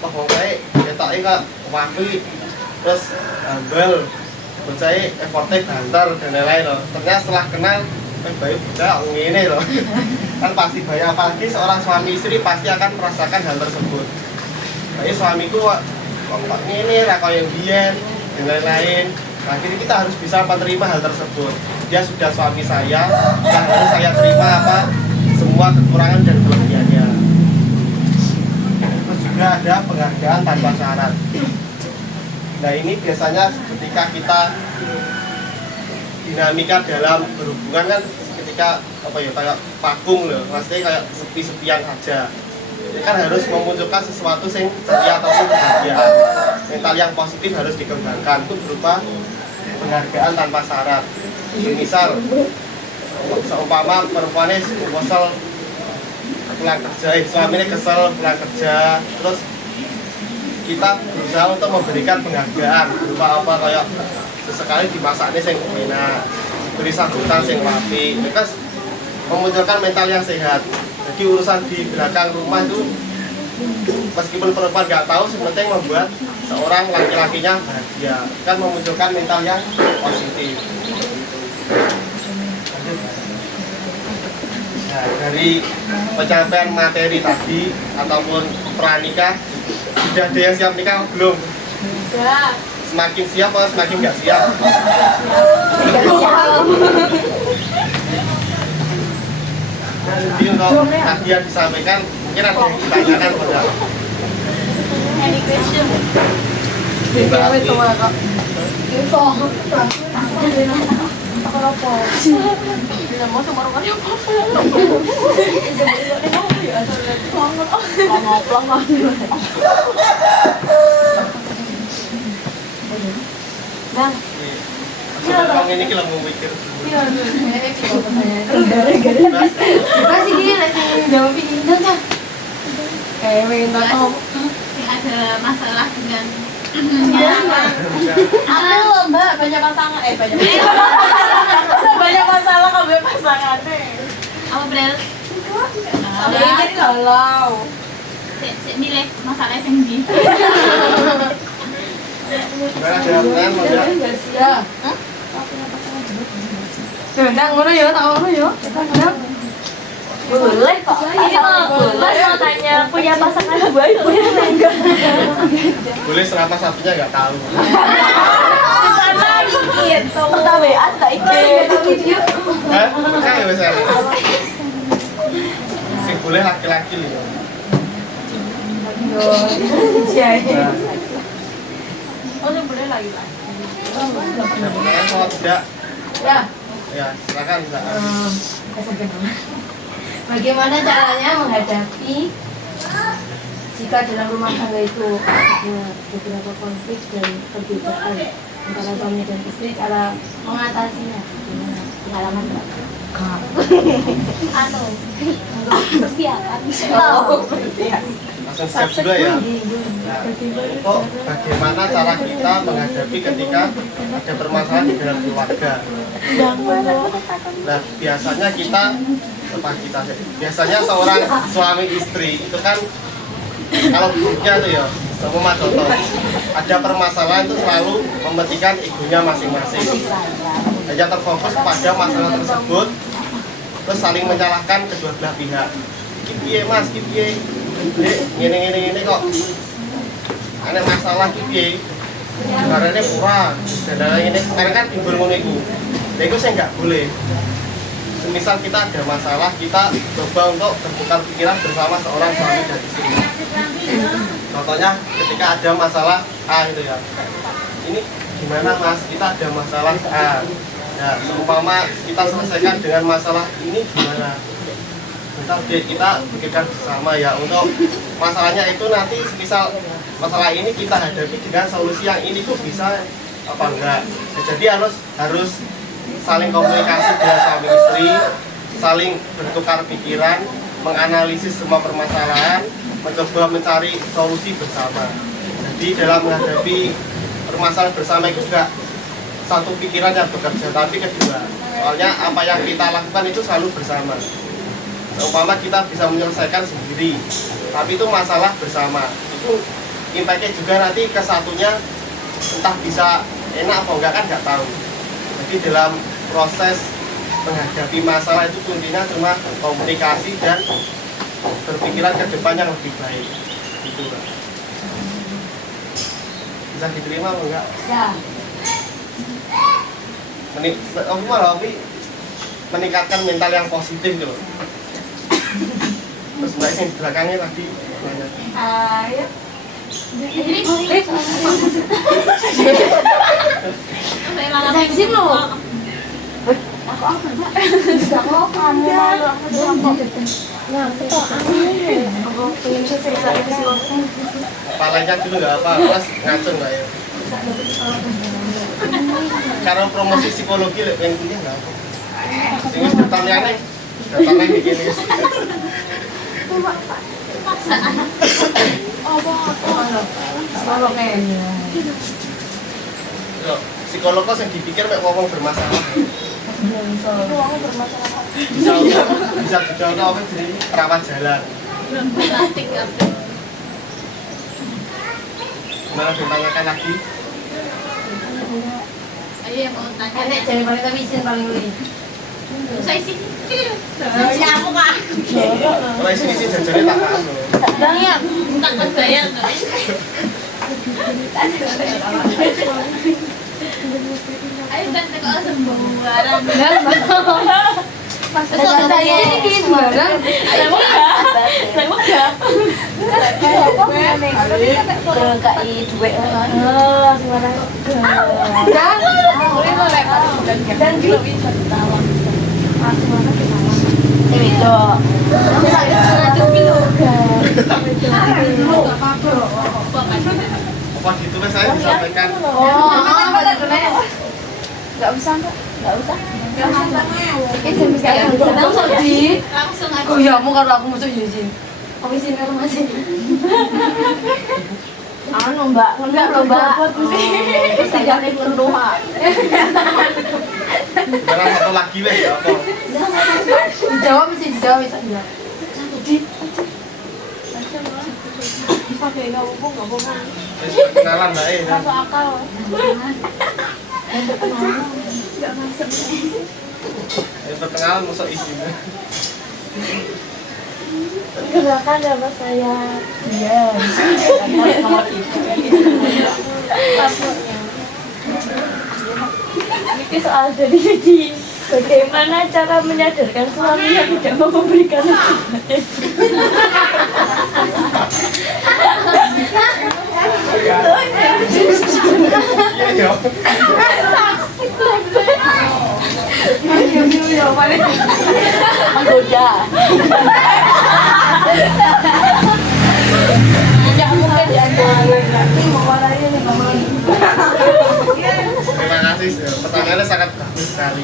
oh baik, kita ini wapi, terus ambel, bocah effortnya banter dan lain-lain loh. Ternyata setelah kenal, baik bocah ini loh. Kan pasti banyak, apalagi seorang suami istri pasti akan merasakan hal tersebut. Jadi suamiku kok ini lah kau yang biyen dan lain-lain. Nah, jadi kita harus bisa menerima hal tersebut. Dia sudah suami saya, dan harus saya terima apa semua kekurangan dan kelebihannya. Terus juga ada penghargaan tanpa syarat. Nah ini biasanya ketika kita dinamika dalam berhubungan kan ketika apa ya kayak vakum loh, maksudnya kayak sepi-sepian aja. Jadi kan harus memunculkan sesuatu yang ceria ataupun kebahagiaan. Mental yang positif harus dikembangkan, itu berupa penghargaan tanpa syarat. Misal seumpama perempuannya kesel pulang kerja, suaminya kesel pulang kerja, terus kita berusaha untuk memberikan penghargaan berupa apa kayak sesekali dimasaknya yang enak, beri sambutan yang rapi, itu kan memunculkan mental yang sehat. Jadi urusan di belakang rumah itu meskipun perempuan nggak tahu, sebenarnya membuat seorang laki-lakinya bahagia, kan memunculkan mental yang positif. Nah, dari pencapaian materi tadi ataupun pranikah, sudah ada yang siap nikah belum? Sudah. Semakin siap atau semakin nggak siap? Jadi untuk tadi yang disampaikan, mungkin ada yang ditanyakan pada Any question? Mau sama orang yang Bang, Bang ini kita mau mikir. masih dia nanti jawab ini kan? Ada masalah dengan Aku loh mbak, banyak pasangan, banyak masalah kalau banyak pasangan deh. apa Brel? Jadi galau. Milih masalah yang di. Gimana ada pertanyaan mau nggak? Ya. Gendang ngono ya, tak ngono ya. Boleh kok. Ini mau tanya punya pasangan baik punya enggak? Boleh selama satunya nggak tahu. Gitu. Kita WA tak iki. Hah? Bukan ya misalnya. Sing boleh laki-laki loh. Nah, Oh, boleh lagi lah. ada pertanyaan kalau tidak, Ya. ya silakan Mbak. Bagaimana caranya menghadapi jika dalam rumah tangga itu ada beberapa konflik dan perbedaan antara suami dan istri, cara mengatasinya gimana? Pengalaman Mbak? Untuk persiapan. Langsung siap juga ya. Nah, untuk bagaimana cara kita menghadapi ketika ada permasalahan di dalam keluarga. Nah, biasanya seorang suami istri itu kan kalau buruknya tuh ya, semua contoh ada permasalahan itu selalu mementingkan egonya masing-masing. Hanya terfokus pada masalah tersebut, terus saling menyalahkan kedua belah pihak. Kipiye mas, kipiye, ini kok ada masalah kipiye, karena kurang, dan lain-lain. Karena kan timbul ngono iku. Nah, itu saya nggak boleh. Misal kita ada masalah, kita coba untuk bertukar pikiran bersama seorang suami dan istri. Contohnya ketika ada masalah A itu ya, ini gimana mas, kita ada masalah A. Ya, seumpama kita selesaikan dengan masalah ini gimana? Bentar deh, kita pikirkan bersama ya untuk masalahnya itu nanti misal masalah ini kita hadapi dengan solusi yang ini tuh bisa apa enggak. Ya, jadi harus saling komunikasi dengan suami istri, saling bertukar pikiran, menganalisis semua permasalahan, mencoba mencari solusi bersama. Jadi dalam menghadapi permasalahan bersama itu juga satu pikiran yang bekerja, tapi kedua, soalnya apa yang kita lakukan itu selalu bersama. Seumpama kita bisa menyelesaikan sendiri, tapi itu masalah bersama. Itu impactnya juga nanti ke satunya entah bisa enak atau enggak kan nggak tahu. Jadi dalam proses menghadapi masalah itu kuncinya cuma komunikasi dan berpikiran ke depan yang lebih baik. Gitu lah. Bisa diterima atau enggak? Ya. Meningkatkan mental yang positif loh. Terus mbak yang belakangnya tadi banyak. Ayo. Seksi lo. Aku apa, Mbak? Bisa kok kamu malu aku doang kok. Nah, betul aku pengen cerita itu sih. Kepalanya dulu nggak apa, pas ngacun nggak ya? Karena promosi psikologi yang punya nggak apa. Ini pertanyaannya, datangnya bikin ini. Psikolog kayaknya. Psikolog kok yang dipikir mek ngomong bermasalah. Bisa juga apa jadi perawat jalan. Gimana ditanyakan lagi? Ayo yang mau tanya. Nek jadi paling tapi izin paling luwih. Saya sih. Ya aku Kak. Kalau isi jajannya tak anu. Iya. Tak berbayar tuh. Ayo kan teko sembarang. Maksudnya saya ini sembarang. Lewat gak? KI duit sembarang. Dan juga bisa ditawar. Ini tuh. Apa gitu kan saya disampaikan. Enggak usah, Kak. Enggak usah. Langsung aja. Oh iya, mau karo aku masuk izin. Aku izin karo Mas. Anu, Mbak, enggak lho, Mbak. Terus saya penuh. Barang satu lagi weh ya apa? Dijawab bisa bilang. Wis kenalan bae. Masuk akal. Perkenalan masuk izin. Gerakan apa saya? Iya. Ini soal dari segi bagaimana cara menyadarkan suami yang tidak mau memberikan Iya ya. menggoda. Ya mungkin nanti mau warnanya nih kamu. Terima kasih. Pertanyaannya sangat bagus sekali.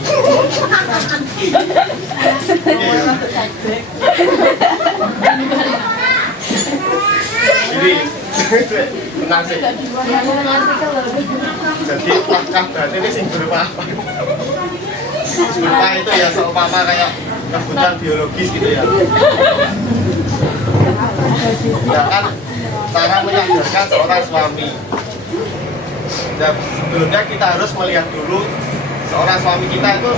Iya. Jadi tenang sih. Jadi apakah berarti ini sing berupa apa? Berupa itu ya seumpama kayak kebutuhan biologis gitu ya. Ya kan cara menyadarkan seorang suami. Dan sebelumnya kita harus melihat dulu seorang suami kita itu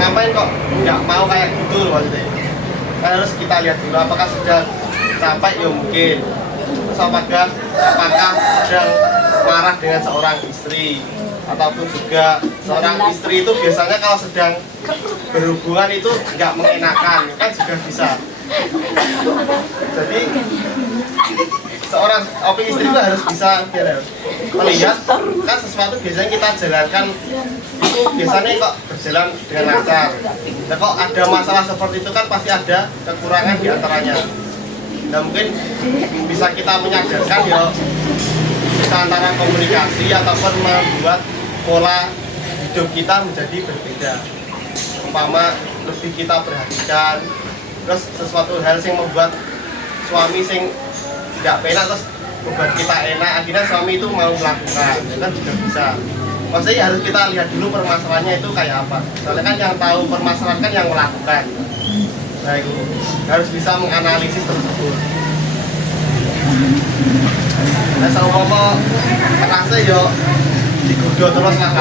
ngapain kok nggak mau kayak gitu loh maksudnya. Kan harus kita lihat dulu apakah sudah capek ya mungkin. Terus apakah sedang marah dengan seorang istri ataupun juga seorang istri itu biasanya kalau sedang berhubungan itu nggak mengenakan kan juga bisa. Jadi seorang istri itu harus bisa melihat kan sesuatu biasanya kita jalankan itu biasanya kok berjalan dengan lancar. Nah kok ada masalah seperti itu kan pasti ada kekurangan di antaranya. Nah mungkin bisa kita menyadarkan ya bisa antara komunikasi ataupun membuat pola hidup kita menjadi berbeda. Umpama lebih kita perhatikan, terus sesuatu hal yang membuat suami sing nggak enak terus buat kita enak, akhirnya suami itu mau melakukan, itu kan juga bisa. Maksudnya harus kita lihat dulu permasalahannya itu kayak apa. Soalnya kan yang tahu permasalahan kan yang melakukan. Nah itu harus bisa menganalisis tersebut. Nah sama merasa yo digoda terus lah.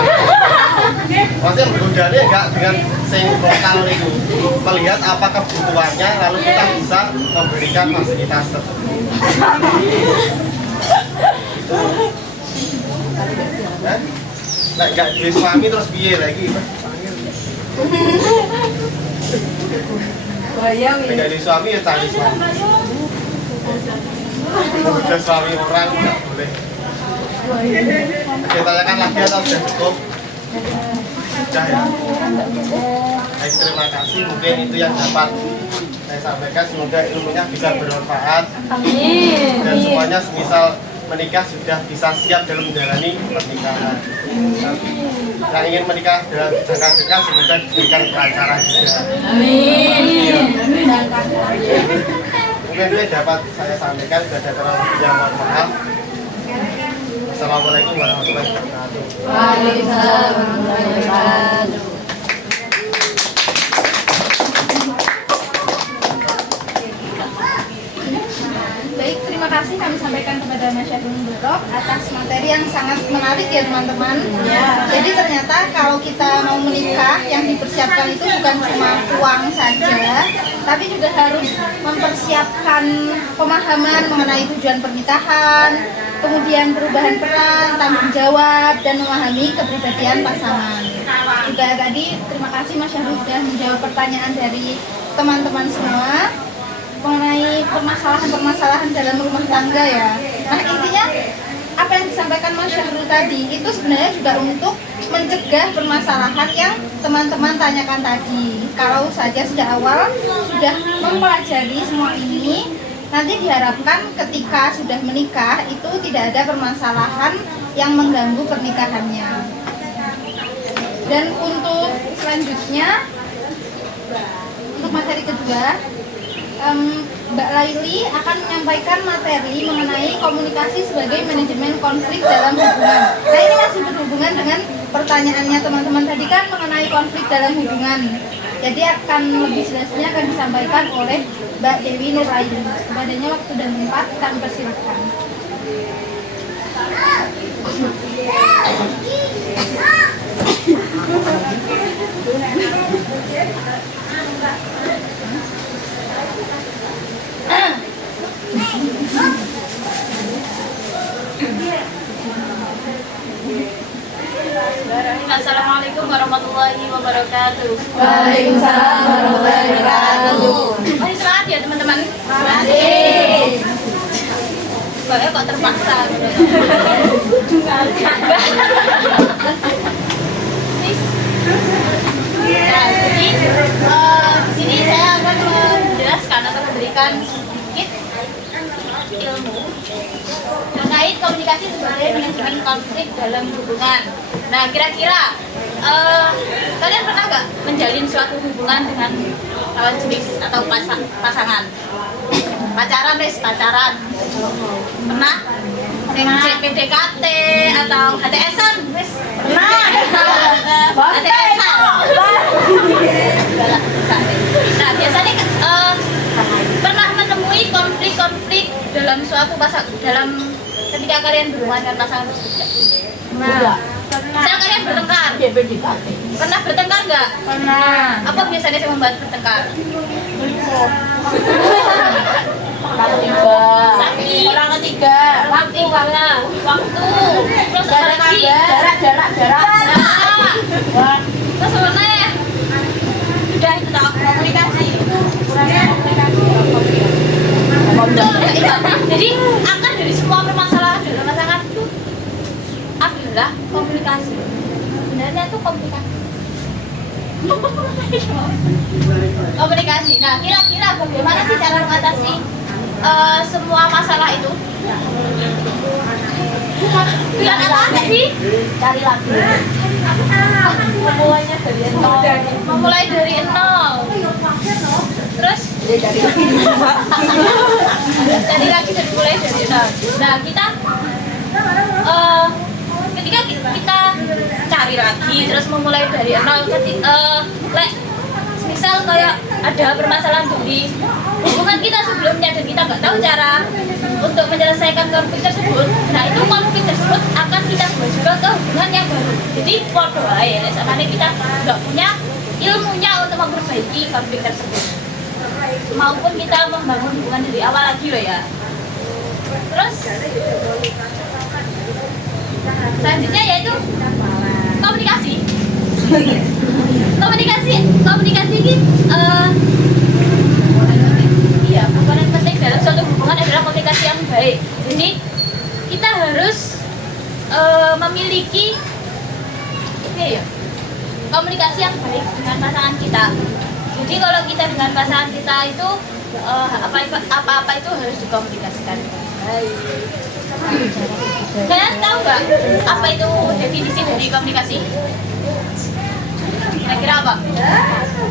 Maksudnya menggodanya enggak dengan sing lokal itu, melihat apa kebutuhannya lalu kita bisa memberikan fasilitas tersebut. Itu. Nah, enggak duwe suami terus piye lagi? Bayang Enggak duwe suami ya cari suami. Udah suami orang enggak boleh. Kita tanyakan lagi atau sudah cukup? Sudah ya. Baik, terima kasih. Mungkin itu yang dapat saya sampaikan. Semoga ilmunya bisa bermanfaat. Amin. Dan semuanya semisal menikah sudah bisa siap dalam menjalani pernikahan. Yang ingin menikah dalam jangka dekat semoga diberikan kelancaran juga. Amin. Mungkin itu yang dapat saya sampaikan. Sudah ada terlalu banyak, mohon maaf. Assalamualaikum warahmatullahi wabarakatuh. Waalaikumsalam warahmatullahi wabarakatuh. Baik, terima kasih kami sampaikan kepada Mas Syahrul Mubarok atas materi yang sangat menarik ya teman-teman. Jadi ternyata kalau kita mau menikah yang dipersiapkan itu bukan cuma uang saja, tapi juga harus mempersiapkan pemahaman mengenai tujuan pernikahan, kemudian perubahan peran, tanggung jawab, dan memahami kepribadian pasangan. Juga tadi terima kasih Mas Syahrul sudah menjawab pertanyaan dari teman-teman semua mengenai permasalahan-permasalahan dalam rumah tangga ya. Nah intinya apa yang disampaikan Mas Syahrul tadi itu sebenarnya juga untuk mencegah permasalahan yang teman-teman tanyakan tadi. Kalau saja sejak awal sudah mempelajari semua ini, nanti diharapkan ketika sudah menikah itu tidak ada permasalahan yang mengganggu pernikahannya. Dan untuk selanjutnya, untuk materi kedua, Mbak Laili akan menyampaikan materi mengenai komunikasi sebagai manajemen konflik dalam hubungan. Nah ini masih berhubungan dengan pertanyaannya teman-teman tadi kan mengenai konflik dalam hubungan. Jadi akan lebih jelasnya akan disampaikan oleh Mbak Dewi Nuraini. Kepadanya waktu dan tempat kami persilakan. Assalamualaikum warahmatullahi wabarakatuh. Waalaikumsalam warahmatullahi wabarakatuh. Oh, istirahat ya teman-teman. Masih. Kok terpaksa. Ya, jadi di sini saya akan menjelaskan atau memberikan sedikit ilmu terkait komunikasi sebagai manajemen konflik dalam hubungan. Nah, kira-kira kalian pernah nggak menjalin suatu hubungan dengan lawan jenis atau pasangan? Pacaran, pacaran. Pernah? PDKT atau HTS-an? Pernah? HTS-an? Nah, biasanya pernah menemui konflik-konflik dalam suatu dalam ketika kalian berhubungan dengan pasangan tersebut? Nah, Misal kalian bertengkar? Pernah bertengkar nggak? pernah. Apa biasanya yang membuat bertengkar? Sakit. Orang ketiga. Waktu. Terus apa lagi? Jarak. Nah, terus mana ya? Sudah itu tak komunikasi. Jadi akan dari semua permasalahan dalam pasangan itu adalah komunikasi. Sebenarnya itu komunikasi. Komunikasi. Nah, kira-kira bagaimana sih cara mengatasi semua masalah itu? Bilang apa tadi? Cari lagi. Memulai dari nol. Terus Jadi lagi dari mulai dari nol. Nah kita ketika kita cari lagi terus memulai dari nol, misal kayak ada permasalahan dari hubungan kita sebelumnya dan kita nggak tahu cara untuk menyelesaikan konflik tersebut, nah itu konflik tersebut akan kita bawa juga ke hubungan yang baru. Jadi podo aja, sebenarnya kita nggak punya ilmunya untuk memperbaiki konflik tersebut, maupun kita membangun hubungan dari awal lagi loh ya. Terus selanjutnya yaitu komunikasi. Komunikasi ini iya, komponen penting dalam suatu hubungan adalah komunikasi yang baik. Jadi kita harus memiliki komunikasi yang baik dengan pasangan kita. Jadi kalau kita dengan pasangan kita itu apa-apa itu harus dikomunikasikan. Kalian tahu nggak apa itu definisi dari komunikasi? Kira-kira apa?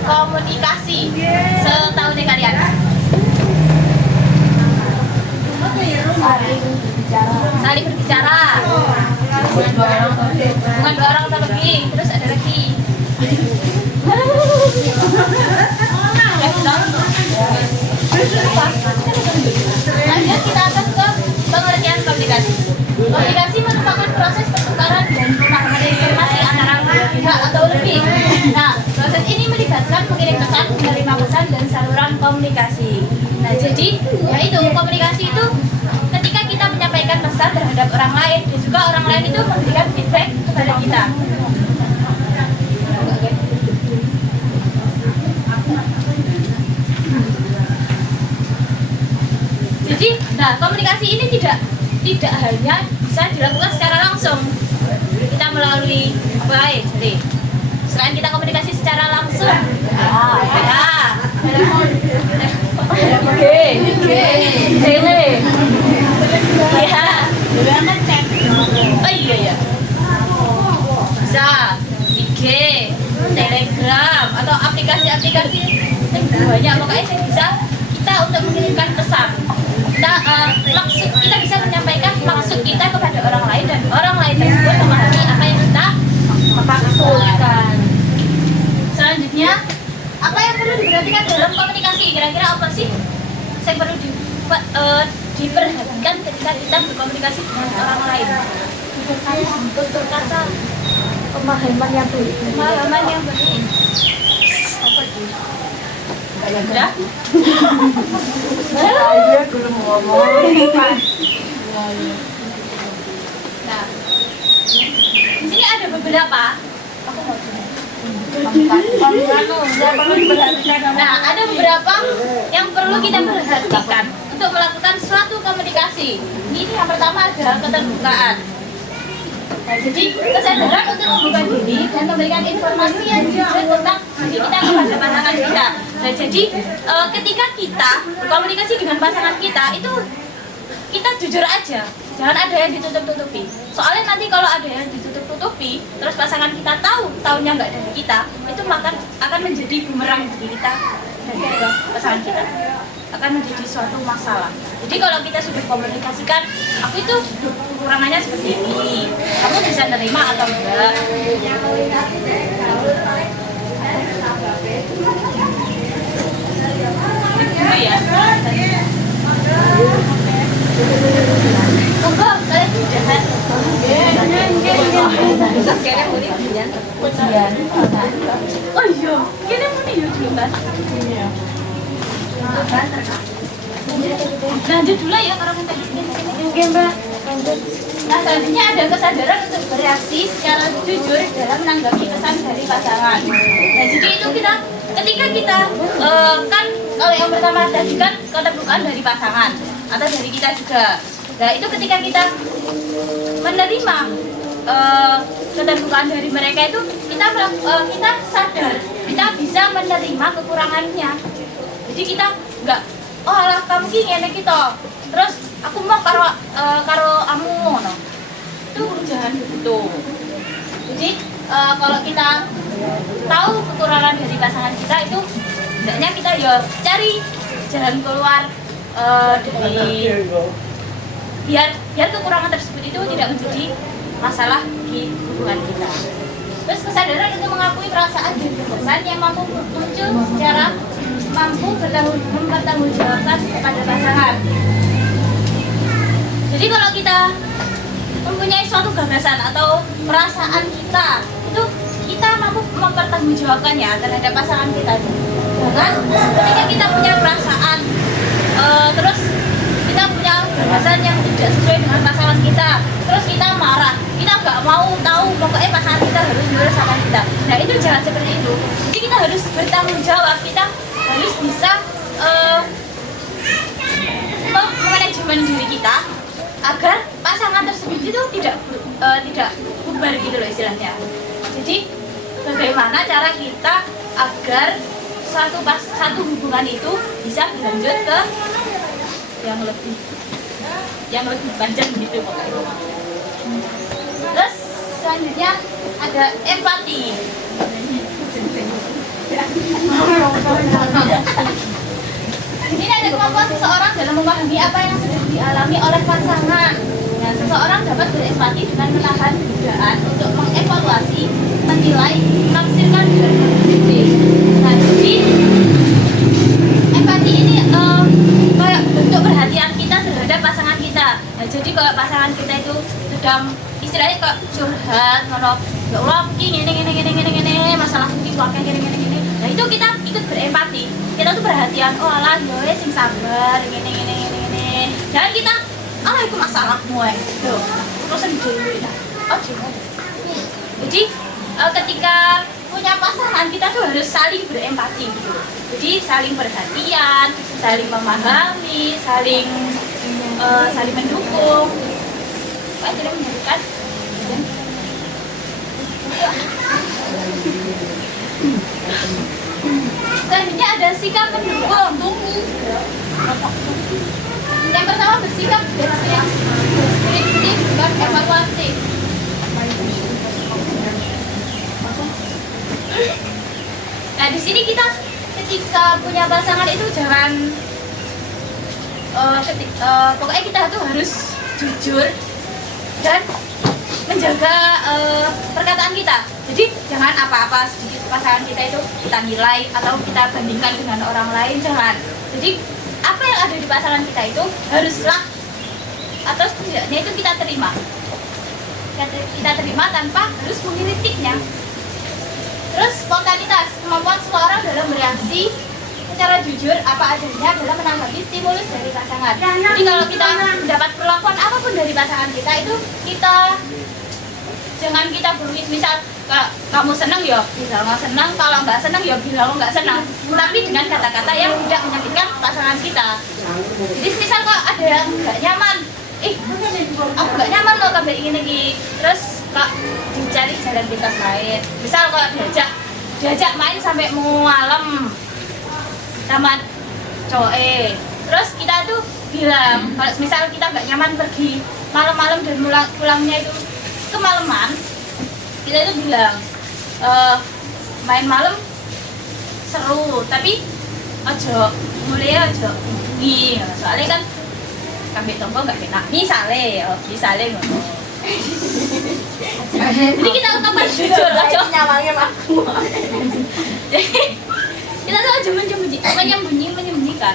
Komunikasi setahu kalian. Saling berbicara. Bukan dua orang atau lebih. Terus ada lagi. Lanjut kita akan ke pengertian komunikasi. Komunikasi merupakan proses pertukaran dan pemahaman informasi antara dua pihak atau lebih. Nah, proses ini melibatkan mengirim pesan, menerima pesan, dan saluran komunikasi. Nah, jadi yaitu komunikasi itu ketika kita menyampaikan pesan terhadap orang lain dan juga orang lain itu memberikan feedback kepada kita. Jadi, nah komunikasi ini tidak hanya bisa dilakukan secara langsung. Kita melalui baik, jadi selain kita komunikasi secara langsung, bisa IG, Telegram atau aplikasi-aplikasi yang banyak, pokoknya bisa kita untuk mengirimkan pesan. Kita bisa menyampaikan maksud kita kepada orang lain dan orang lain tersebut memahami apa yang kita maksudkan. Selanjutnya, apa yang perlu diperhatikan dalam komunikasi? Kira-kira apa sih yang perlu diperhatikan ketika kita berkomunikasi dengan orang lain? Tutur kata, Pemahaman yang baik. pemahaman yang baik. Apa itu? Udah? Saya belum ngomong. Nah, di sini ada beberapa. Aku mau Nah, ada beberapa yang perlu kita perhatikan untuk melakukan suatu komunikasi. Ini yang pertama adalah keterbukaan. Nah, jadi kesadaran untuk membuka diri dan memberikan informasi yang jujur tentang diri kita kepada pasangan kita. Nah, jadi ketika kita berkomunikasi dengan pasangan kita itu kita jujur aja, jangan ada yang ditutup-tutupi. Soalnya nanti kalau ada yang ditutup-tutupi, terus pasangan kita tahunya nggak dari kita, itu akan menjadi bumerang bagi kita dan juga pasangan kita, akan menjadi suatu masalah. Jadi kalau kita sudah komunikasikan, aku itu kekurangannya seperti ini, kamu bisa nerima atau enggak? Dulu ya. Enggak, kalian jahat. Kayaknya mau ujian. Oh iya, kayaknya mau dulu kan? Lanjut dulu ya, karena kita Oke, Mbak. Nah, selanjutnya ada kesadaran untuk bereaksi secara jujur dalam menanggapi pesan dari pasangan. Nah, jadi itu ketika kita kan kalau yang pertama tadi kan keterbukaan dari pasangan atau dari kita juga. Nah, itu ketika kita menerima keterbukaan dari mereka itu kita sadar kita bisa menerima kekurangannya. Jadi kita nggak, oh alah kamu ki ngene gitu, terus aku mau karo kamu no. Itu jangan begitu. Jadi kalau kita tahu kekurangan dari pasangan kita itu hendaknya kita ya cari jalan keluar dari biar kekurangan tersebut itu tidak menjadi masalah di hubungan kita. Terus kesadaran untuk mengakui perasaan dan gagasan yang mampu muncul secara mampu mempertanggungjawabkan kepada pasangan. Jadi kalau kita mempunyai suatu gagasan atau perasaan kita, itu kita mampu mempertanggungjawabkannya terhadap pasangan kita. Bahkan ketika kita punya perasaan, terus kita punya gagasan yang tidak sesuai dengan pasangan kita, terus kita marah, kita nggak mau tahu pokoknya pasangan kita harus nurut sama kita. Nah itu jangan seperti itu. Jadi kita harus bertanggung jawab, kita harus bisa memanajemen diri kita agar pasangan tersebut itu tidak bubar gitu loh istilahnya. Jadi bagaimana cara kita agar satu hubungan itu bisa berlanjut ke yang lebih panjang gitu pokoknya. Terus selanjutnya ada empati. Ini ada kemampuan seseorang dalam memahami apa yang sedang dialami oleh pasangan. Nah, seseorang dapat berempati dengan menahan godaan untuk mengevaluasi, menilai, menafsirkan dan berpikir. Nah, jadi empati ini kayak bentuk perhatian kita terhadap pasangan kita. Nah, jadi kalau pasangan kita itu sedang istilahnya kok curhat, ngono, ya Allah, gini, masalah ini keluarga gini. Nah, itu kita ikut berempati. Kita tuh perhatian, oh alah, ya sing sabar, gini. Jangan kita, alah itu masalahmu tuh, urusan dulu ya. Jadi ketika punya pasangan kita tuh harus saling berempati gitu. Jadi saling perhatian, saling memahami, saling mendukung. Pak tidak menyebutkan. Selanjutnya ada sikap mendukung. Yang pertama bersikap deskriptif dan evaluatif. Nah di sini kita ketika punya pasangan itu jangan pokoknya kita tuh harus jujur dan menjaga perkataan kita. Jadi jangan apa-apa sedikit pasangan kita itu kita nilai atau kita bandingkan dengan orang lain, jangan. Jadi apa yang ada di pasangan kita itu haruslah atau setidaknya itu kita terima tanpa harus mengkritiknya. Terus spontanitas, kemampuan seseorang dalam bereaksi secara jujur apa adanya dalam menanggapi stimulus dari pasangan. Jadi kalau kita mendapat perlakuan apapun dari pasangan kita itu jangan kita bermis, misal kalau kamu senang ya bilang senang, kalau nggak senang ya bilang nggak senang, tapi dengan kata-kata yang tidak menyakitkan pasangan kita. Jadi misal kalau ada yang nggak nyaman, aku nggak nyaman loh kayak ini, terus kok dicari jalan pintas lain. Misal kalau diajak main sampai malam sama cowok, terus kita tuh bilang kalau misal kita nggak nyaman pergi malam-malam dan pulangnya itu kemalaman, kita itu bilang main malam seru tapi ojo ini soalnya kan kambing tombo nggak enak misalnya ngono. Jadi kita utamakan jujur aja nyawangin aku. Jadi kita tuh aja menyembunyikan,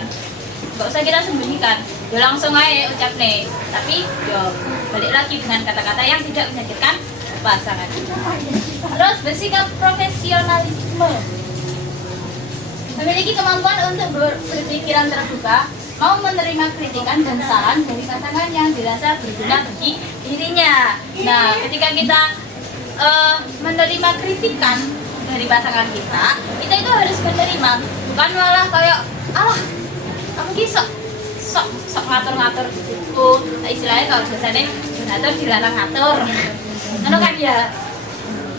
nggak usah kita sembunyikan, ya langsung aja ucap nih. Tapi yo balik lagi dengan kata-kata yang tidak menyakitkan pasangan. Terus bersikap profesionalisme, memiliki kemampuan untuk berpikiran terbuka, mau menerima kritikan dan saran dari pasangan yang dirasa berguna bagi dirinya. Nah, ketika kita menerima kritikan dari pasangan kita itu harus menerima, bukan malah kayak alah kamu ki sok ngatur-ngatur gitu. Nah, istilahnya kalau biasanya ngatur dilarang ngatur. Ngono kan ya.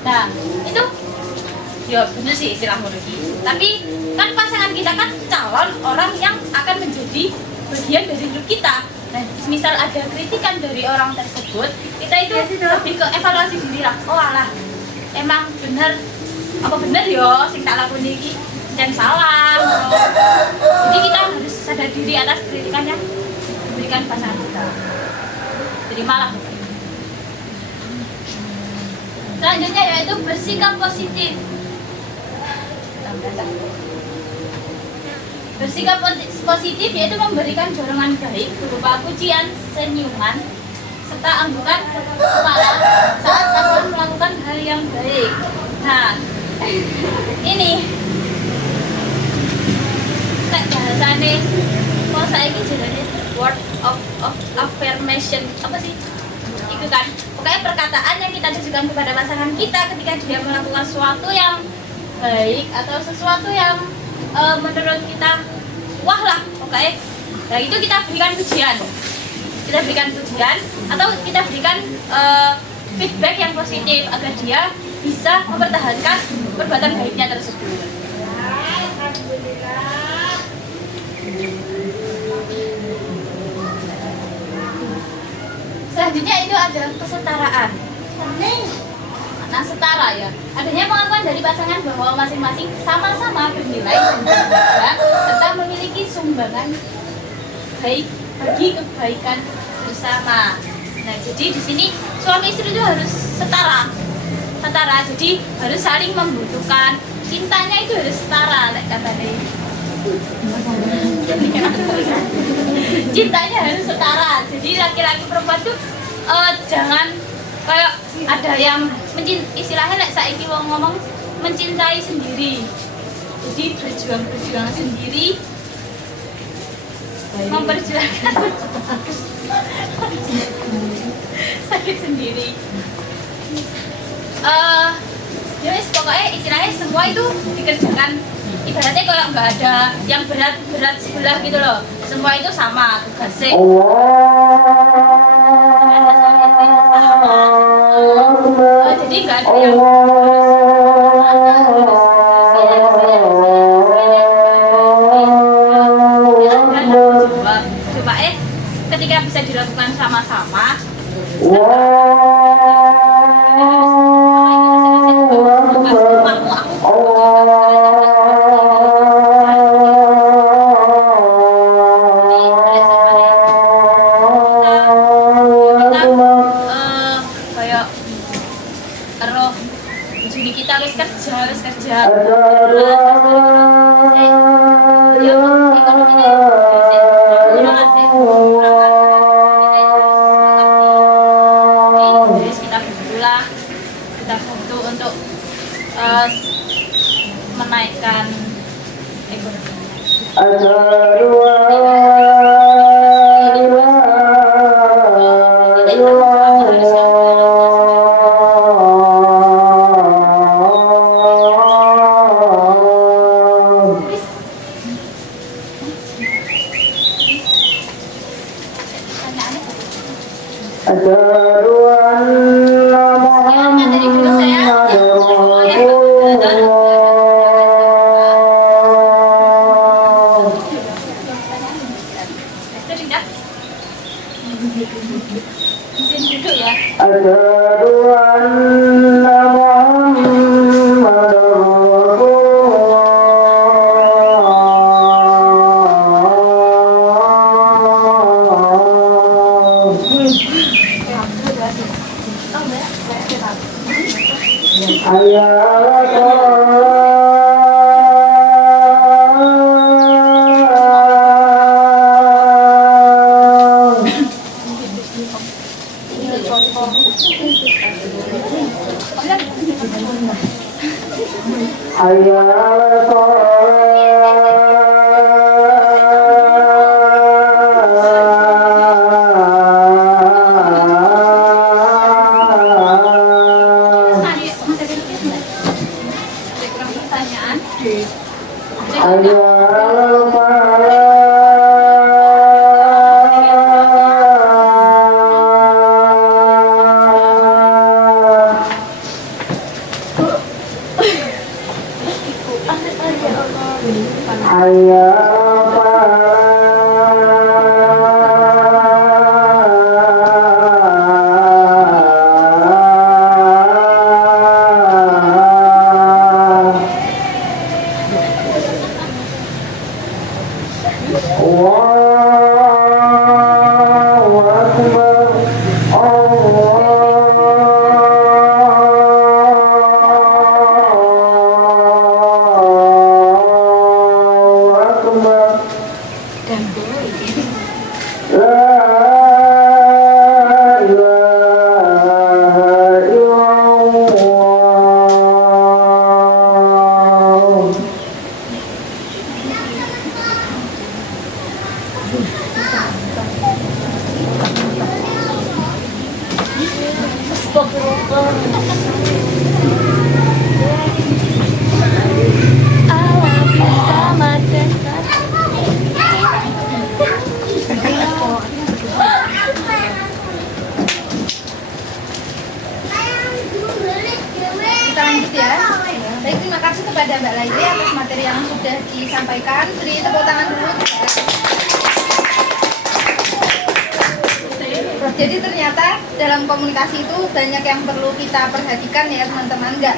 Nah, itu ya bener sih istilah monologi. Tapi kan pasangan kita kan calon orang yang akan menjadi bagian dari hidup kita. Nah, misal ada kritikan dari orang tersebut, kita itu lebih ke evaluasi diri lah. Oh alah, emang bener apa bener yo sing tak lakoni iki jan salah. Jadi kita harus dengan pasangan kita. Terimalah. Selanjutnya yaitu bersikap positif. Bersikap positif yaitu memberikan dorongan baik berupa pujian, senyuman, serta anggukan kepala saat pasangan melakukan hal yang baik. Nah, ini tak bahasane kalau saya ini jadinya word of affirmation apa sih? Itu kan pokoknya perkataan yang kita tujukan kepada pasangan kita ketika dia melakukan sesuatu yang baik atau sesuatu yang menurut kita wah lah, oke. Nah itu kita berikan pujian, atau kita berikan feedback yang positif agar dia bisa mempertahankan perbuatan baiknya tersebut. Selanjutnya itu adalah kesetaraan. Nah, setara ya. Adanya pengakuan dari pasangan bahwa masing-masing sama-sama bernilai dan serta memiliki sumbangan baik bagi kebaikan bersama. Nah, jadi di sini suami istri itu harus setara. Jadi harus saling membutuhkan. Cintanya itu harus setara, katanya. Cintanya harus setara. Jadi laki-laki perempuan tuh jangan kayak ada yang istilahnya saiki wong ngomong mencintai sendiri. Jadi berjuang sendiri, memperjuangkan sakit sendiri. Ya wis pokoknya istilahnya semua itu dikerjakan. Ibaratnya kalau nggak ada yang berat sebelah gitu loh. Semua itu sama tugasnya. Jadi nggak ada yang coba ketika bisa dilakukan sama-sama. Kerja. Kita berdoa, kita butuh untuk menaikkan ekonomi. Izin duduk ya. Asyhadu anna Muhammadar Rasulullah. Hayya 'alas hayya 'alas Pertanyaan. hayya 'alal falah. Hayya 'alal falah. Kita lanjut ya. Baik, terima kasih kepada Mbak Laili atas materi yang sudah disampaikan. Beri tepuk tangan dulu. Jadi ternyata dalam komunikasi itu banyak yang perlu kita perhatikan ya teman-teman. Enggak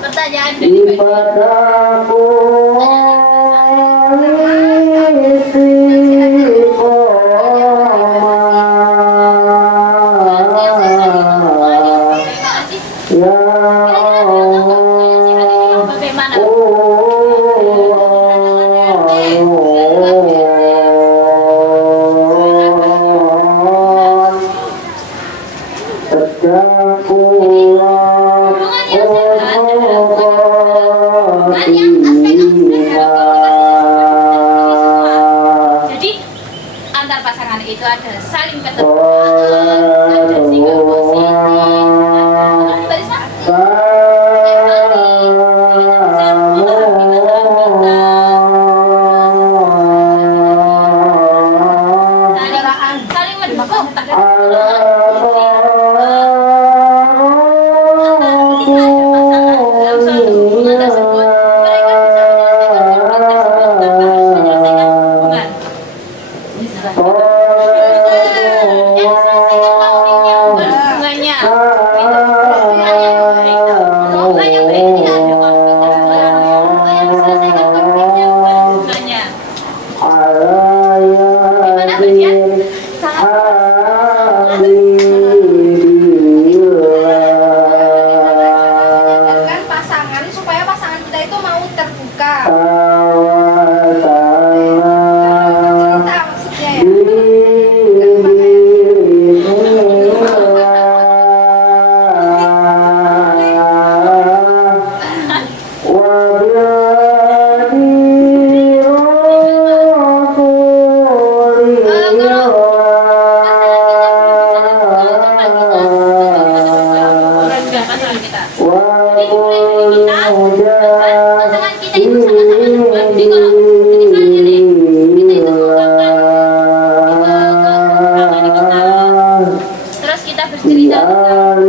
Pertanyaan dari antar pasangan itu ada saling ketemu, ada sikap positif, ada barisan. Saling mendukung, tak ada Terus kita bercerita tentang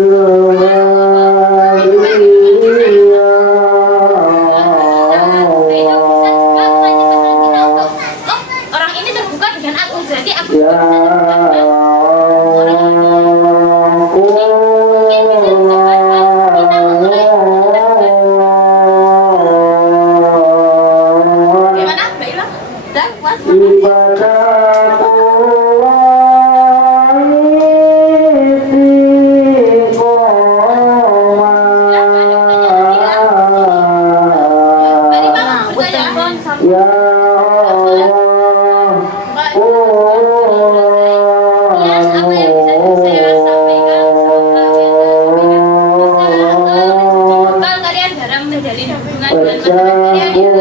menjalin hubungan dengan pasangan kalian ya.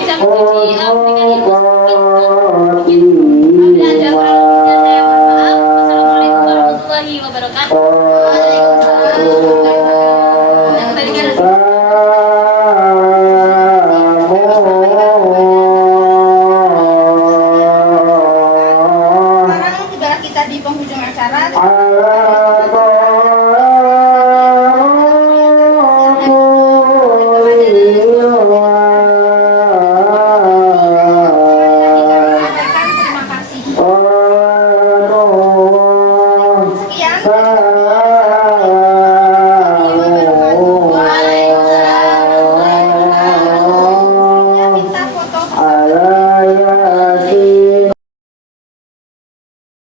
Bisa mencuci aplikasi itu sedikit. Apabila ada kurang lebihnya saya mohon maaf. Wassalamualaikum warahmatullahi wabarakatuh. Dan kembalikan Sekarang tibalah kita di penghujung acara. Allah